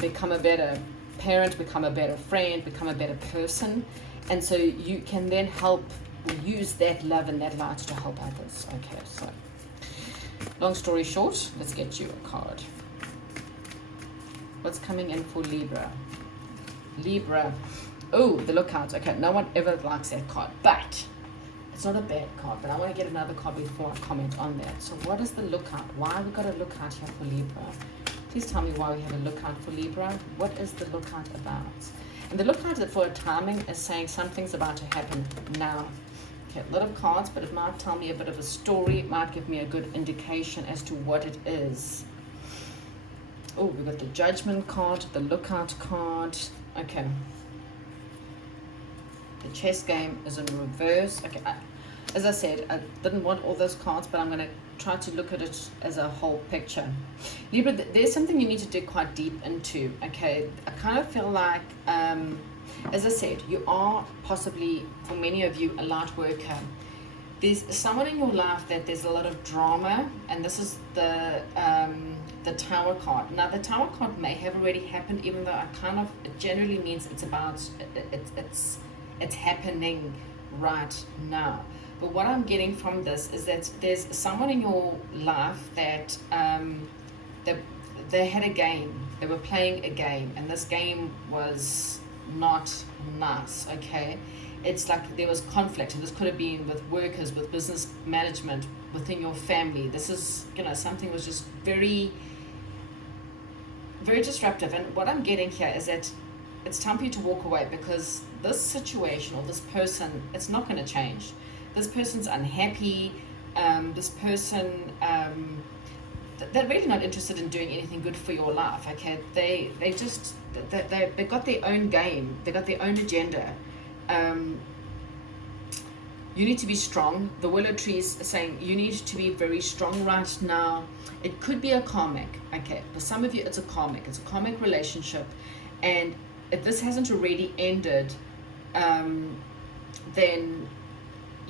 become a better parent, become a better friend, become a better person. And so you can then help use that love and that light to help others. Okay, so long story short, let's get you a card. What's coming in for Libra? Libra. Oh, the Lookout. Okay, no one ever likes that card, but it's not a bad card, but I want to get another card before I comment on that. So what is the Lookout? Why have we got a Lookout here for Libra? Please tell me why we have a Lookout for Libra. What is the Lookout about? And the Lookout for a timing is saying something's about to happen now. Okay, a lot of cards, but it might tell me a bit of a story. It might give me a good indication as to what it is. Oh, we've got the Judgment card, the Lookout card. Okay. The chess game is in reverse. Okay, as I said, I didn't want all those cards, but I'm going to try to look at it as a whole picture. Libra, there's something you need to dig quite deep into, okay? I kind of feel like, as I said, you are possibly, for many of you, a light worker. There's someone in your life that there's a lot of drama, and this is the Tower card. Now, the Tower card may have already happened, even though it generally means it's about, it's happening right now. But what I'm getting from this is that there's someone in your life that they had a game. They were playing a game, and this game was not nice, okay? It's like there was conflict, and this could have been with workers, with business management, within your family. This is, something was just very, very disruptive. And what I'm getting here is that it's time for you to walk away, because this situation or this person, it's not going to change. This person's unhappy. This person, they're really not interested in doing anything good for your life, okay? They got their own game. They got their own agenda. You need to be strong. The willow tree is saying you need to be very strong right now. It could be a karmic, okay? For some of you, it's a karmic. It's a karmic relationship. And if this hasn't already ended, then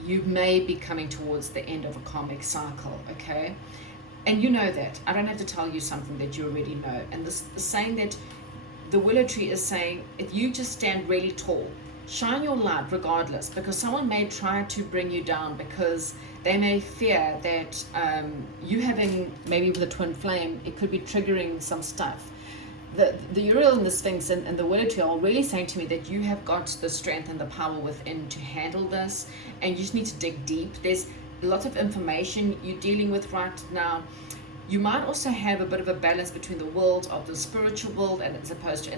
you may be coming towards the end of a karmic cycle, okay? And you know that. I don't have to tell you something that you already know. And this is saying that the willow tree is saying, if you just stand really tall, shine your light regardless, because someone may try to bring you down, because they may fear that you having, maybe with a twin flame, it could be triggering some stuff. The Uriel and the Sphinx and the willow tree are really saying to me that you have got the strength and the power within to handle this, and you just need to dig deep. There's lots of information you're dealing with right now. You might also have a bit of a balance between the world of the spiritual world and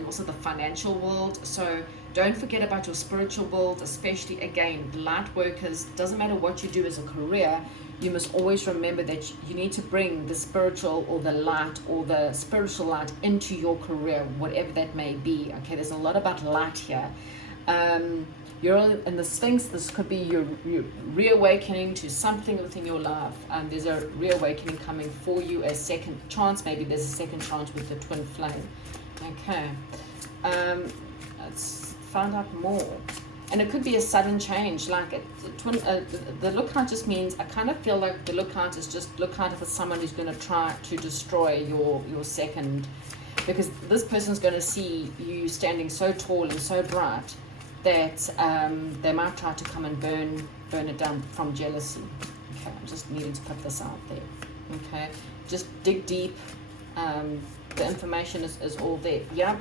also the financial world. So don't forget about your spiritual world, especially, again, light workers. Doesn't matter what you do as a career, you must always remember that you need to bring the spiritual or the light or the spiritual light into your career, whatever that may be. Okay, there's a lot about light here. You're in the Sphinx. This could be your reawakening to something within your life. There's a reawakening coming for you, a second chance. Maybe there's a second chance with the twin flame. Okay, let's find out more. And it could be a sudden change, like the lookout just means, I kind of feel like the lookout is just look out for someone who's going to try to destroy your second, because this person's going to see you standing so tall and so bright that they might try to come and burn it down from jealousy. Okay, I'm just needing to put this out there. Okay, just dig deep. The information is all there. Yeah.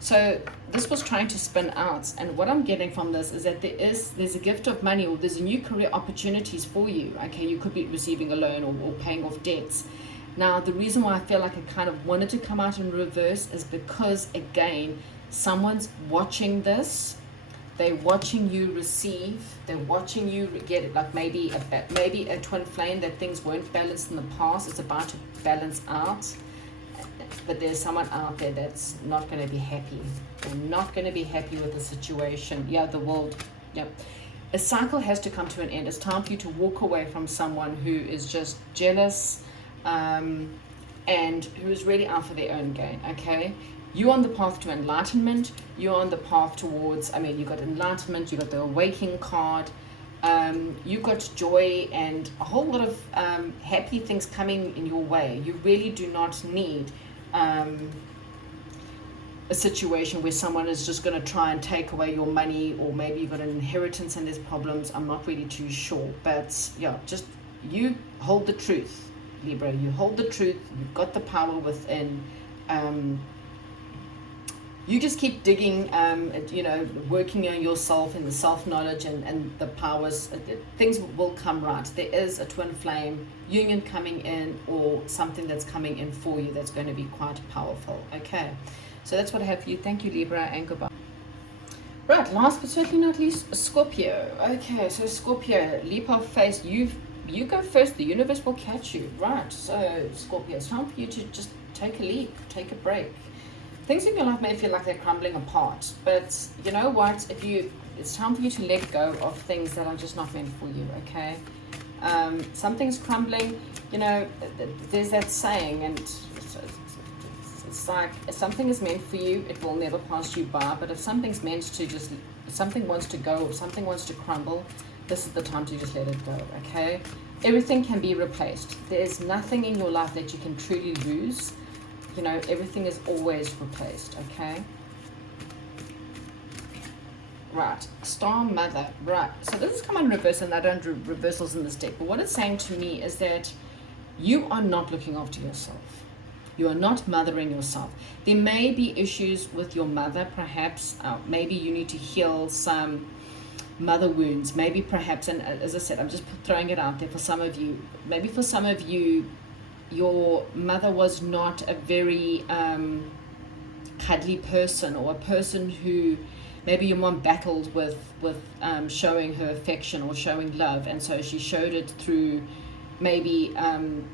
So this was trying to spin out, and what I'm getting from this is that there's a gift of money, or there's a new career opportunities for you. Okay, you could be receiving a loan or paying off debts. Now, the reason why I feel like I kind of wanted to come out in reverse is because, again, someone's watching this. They're watching you receive. They're watching you get it. Like maybe a twin flame that things weren't balanced in the past. It's about to balance out. But there's someone out there that's not going to be happy. They're not going to be happy with the situation. Yeah, the world. Yep. A cycle has to come to an end. It's time for you to walk away from someone who is just jealous, and who is really out for their own gain. Okay. You're on the path to enlightenment. You're on the path towards, you got enlightenment, you got the awakening card, you've got joy and a whole lot of happy things coming in your way. You really do not need a situation where someone is just going to try and take away your money, or maybe you've got an inheritance and there's problems. I'm not really too sure. But yeah, just you hold the truth, Libra. You hold the truth. You've got the power within. You just keep digging, working on yourself and the self-knowledge and the powers. Things will come right. There is a twin flame union coming in, or something that's coming in for you that's going to be quite powerful. Okay, so that's what I have for you. Thank you, Libra, and goodbye. Right, last but certainly not least, Scorpio. Okay, so Scorpio, leap of faith. You go first. The universe will catch you. Right, so Scorpio, it's time for you to just take a leap, take a break. Things in your life may feel like they're crumbling apart, but you know what? If you it's time for you to let go of things that are just not meant for you, okay? Something's crumbling, you know, there's that saying, and it's like, if something is meant for you, it will never pass you by. But if something's meant to just, if something wants to go, if something wants to crumble, this is the time to just let it go, okay? Everything can be replaced. There's nothing in your life that you can truly lose. You know, everything is always replaced, okay? Right, Star Mother, right. So this has come on reverse, and I don't do reversals in this deck. But what it's saying to me is that you are not looking after yourself. You are not mothering yourself. There may be issues with your mother, perhaps. Maybe you need to heal some mother wounds. Maybe perhaps, and as I said, I'm just throwing it out there for some of you. Maybe for some of you, your mother was not a very cuddly person, or a person who, maybe your mom battled with showing her affection or showing love, and so she showed it through maybe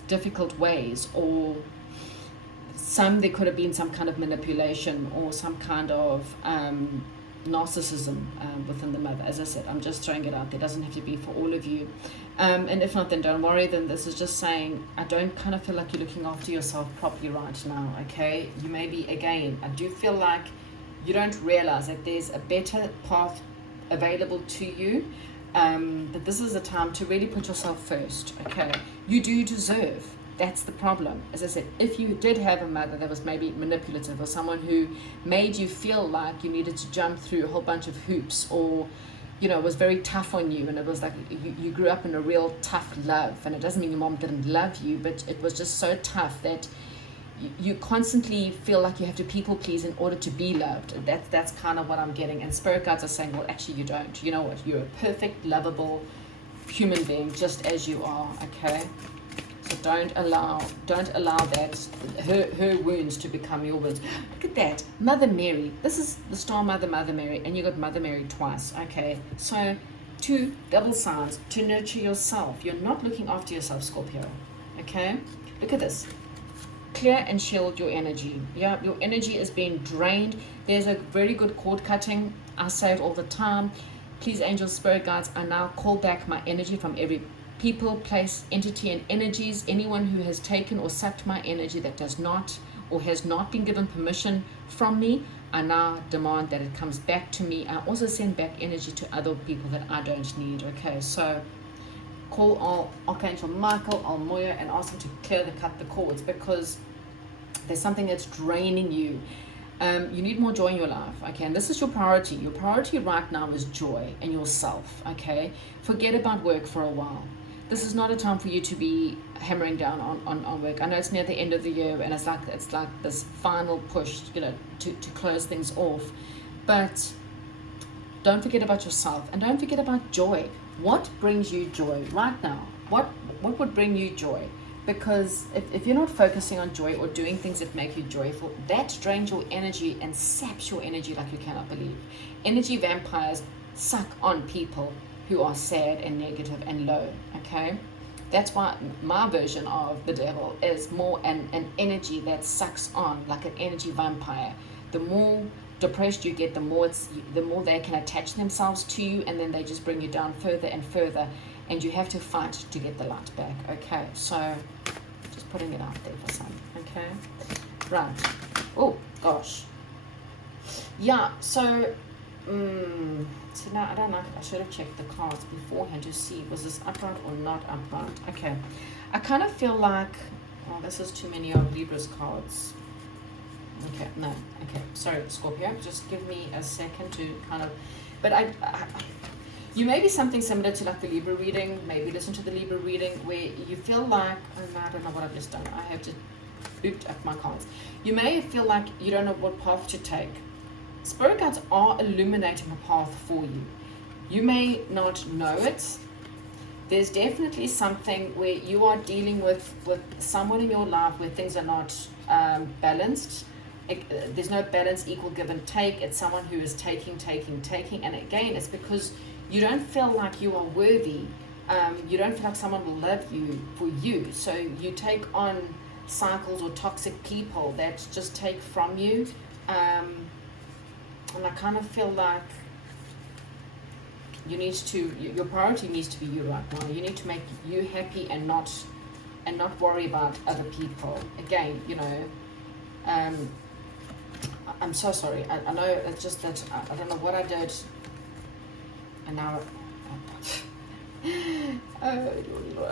difficult ways, or there could have been some kind of manipulation or some kind of narcissism within the mother. As I said, I'm just throwing it out there. It doesn't have to be for all of you. And if not, then don't worry. Then this is just saying, I don't kind of feel like you're looking after yourself properly right now, okay? You may be, again, I do feel like you don't realize that there's a better path available to you. But this is a time to really put yourself first, okay? You do deserve. That's the problem. As I said, if you did have a mother that was maybe manipulative, or someone who made you feel like you needed to jump through a whole bunch of hoops, or, you know, was very tough on you, and it was like you grew up in a real tough love, and it doesn't mean your mom didn't love you, but it was just so tough that you constantly feel like you have to people please in order to be loved. That's kind of what I'm getting. And spirit guides are saying, well, actually you don't. You know what? You're a perfect, lovable human being just as you are, okay? So don't allow that her wounds to become your wounds. Look at that, Mother Mary. This is the Star Mother, Mother Mary, and you got Mother Mary twice. Okay, so 2 double signs to nurture yourself. You're not looking after yourself, Scorpio. Okay, look at this. Clear and shield your energy. Yeah, your energy is being drained. There's a very good cord cutting. I say it all the time. Please, angels, spirit guides, I now call back my energy from every people, place, entity, and energies. Anyone who has taken or sucked my energy that does not or has not been given permission from me, I now demand that it comes back to me. I also send back energy to other people that I don't need. Okay, so call Archangel Michael, Almoya, and ask him to clear and cut the cords, because there's something that's draining you. You need more joy in your life, okay? And this is your priority. Your priority right now is joy and yourself, okay? Forget about work for a while. This is not a time for you to be hammering down on work. I know it's near the end of the year, and it's like this final push, you know, to close things off. But don't forget about yourself, and don't forget about joy. What brings you joy right now? What would bring you joy? Because if you're not focusing on joy or doing things that make you joyful, that drains your energy and saps your energy like you cannot believe. Energy vampires suck on people who are sad and negative and low, okay? That's why my version of the devil is more an energy that sucks on, like an energy vampire. The more depressed you get, the more they can attach themselves to you, and then they just bring you down further and further, and you have to fight to get the light back, okay? So just putting it out there for some, okay? Right. Oh gosh. Yeah, so so now I don't like it. I should have checked the cards beforehand to see was this upright or not upright. Okay, I kind of feel like, oh, this is too many of Libra's cards. Okay, no, okay, sorry, Scorpio, just give me a second to kind of, but you may be something similar to like the Libra reading. Maybe listen to the Libra reading where you feel like, oh no, I don't know what I've just done. I have to boot up my cards. You may feel like you don't know what path to take. Spirit guides are illuminating a path for you. You may not know it. There's definitely something where you are dealing with someone in your life where things are not balanced. There's no balance, equal give and take. It's someone who is taking. And again, it's because you don't feel like you are worthy. You don't feel like someone will love you for you. So you take on cycles or toxic people that just take from you. And I kind of feel like your priority needs to be you right now. You need to make you happy and not worry about other people. Again, you know, I'm so sorry. I know it's just that I don't know what I did, and now.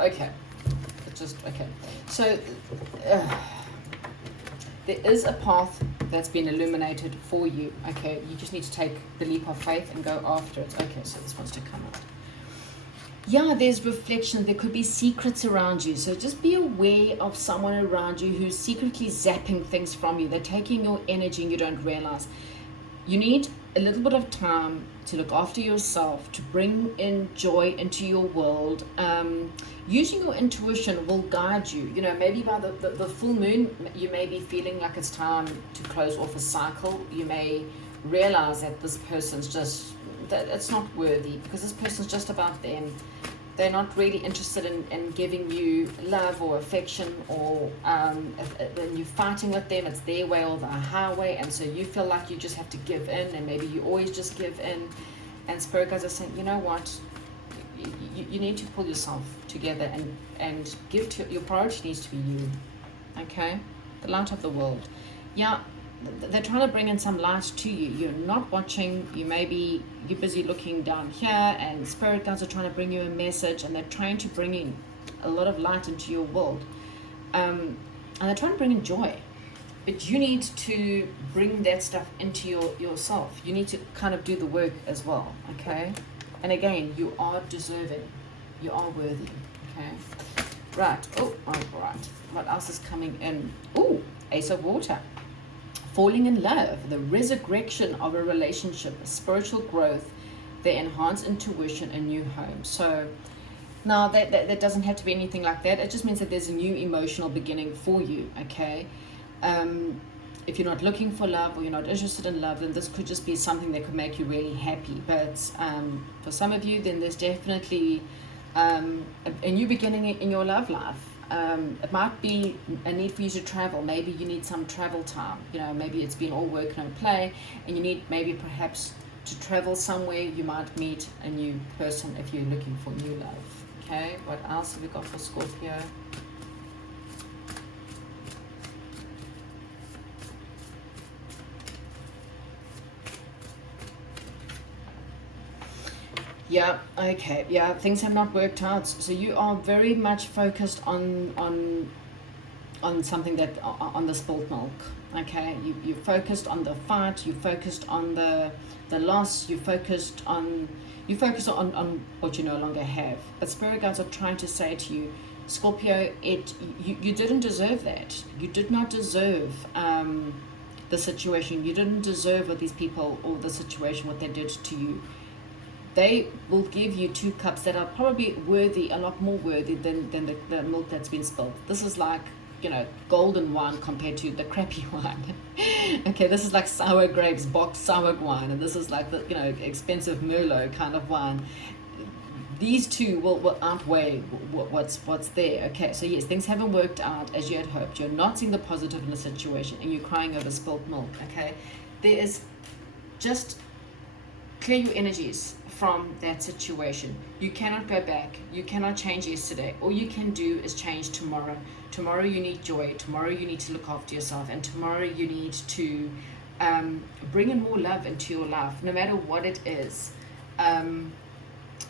Okay, it's just okay. So there is a path that's been illuminated for you. Okay, you just need to take the leap of faith and go after it. Okay, so this wants to come out. Yeah, there's reflection. There could be secrets around you. So just be aware of someone around you who's secretly zapping things from you. They're taking your energy and you don't realize. You need a little bit of time to look after yourself, to bring in joy into your world. Using your intuition will guide you. You know, maybe by the full moon, you may be feeling like it's time to close off a cycle. You may realize that this person's just, that it's not worthy, because this person's just about them. They're not really interested in giving you love or affection, or when you're fighting with them, it's their way or the highway, and so you feel like you just have to give in, and maybe you always just give in. And spirit guides are saying, you know what, you need to pull yourself together and give to your priority needs to be you. Okay, the light of the world. Yeah, they're trying to bring in some light to you. You're not watching. You're busy looking down here, and spirit guides are trying to bring you a message, and they're trying to bring in a lot of light into your world, and they're trying to bring in joy. But you need to bring that stuff into yourself. You need to kind of do the work as well. Okay, and again, you are deserving. You are worthy. Okay, right. Oh, all right. What else is coming in? Oh, Ace of Water. Falling in love, the resurrection of a relationship, spiritual growth, the enhanced intuition, a new home. So now that doesn't have to be anything like that. It just means that there's a new emotional beginning for you. Okay, if you're not looking for love, or you're not interested in love, then this could just be something that could make you really happy. But for some of you, then there's definitely a new beginning in your love life. It might be a need for you to travel. Maybe you need some travel time. You know, maybe it's been all work, no play, and you need maybe perhaps to travel somewhere. You might meet a new person if you're looking for new love. Okay, what else have we got for Scorpio? Yeah, okay, yeah, things have not worked out. So you are very much focused on something that, on the spilled milk. Okay, you focused on the fight, you focused on the loss, you focused on what you no longer have. But spirit guides are trying to say to you, Scorpio, you didn't deserve that. You did not deserve the situation. You didn't deserve what these people, or the situation, what they did to you. They will give you 2 cups that are probably worthy, a lot more worthy than the milk that's been spilled. This is like, you know, golden wine compared to the crappy wine. Okay, this is like sour grapes, boxed sour wine, and this is like the, you know, expensive Merlot kind of wine. These 2 will outweigh what's there. Okay, so yes, things haven't worked out as you had hoped. You're not seeing the positive in the situation, and you're crying over spilled milk. Okay, there is just clear your energies from that situation. You cannot go back. You cannot change yesterday. All you can do is change tomorrow. Tomorrow you need joy. Tomorrow you need to look after yourself. And tomorrow you need to bring in more love into your life, no matter what it is.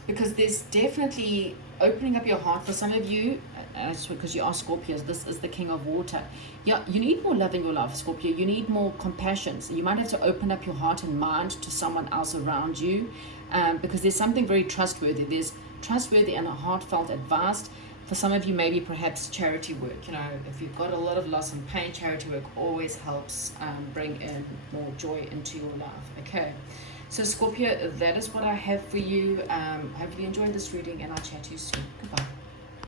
Because there's definitely opening up your heart for some of you, because you are Scorpios. This is the King of Water. Yeah, you need more love in your life, Scorpio. You need more compassion. So you might have to open up your heart and mind to someone else around you, because there's something very trustworthy. There's trustworthy and a heartfelt advice. For some of you, maybe perhaps charity work. You know, if you've got a lot of loss and pain, charity work always helps bring in more joy into your life. Okay, so Scorpio, that is what I have for you. Hopefully you enjoyed this reading, and I'll chat to you soon. Goodbye.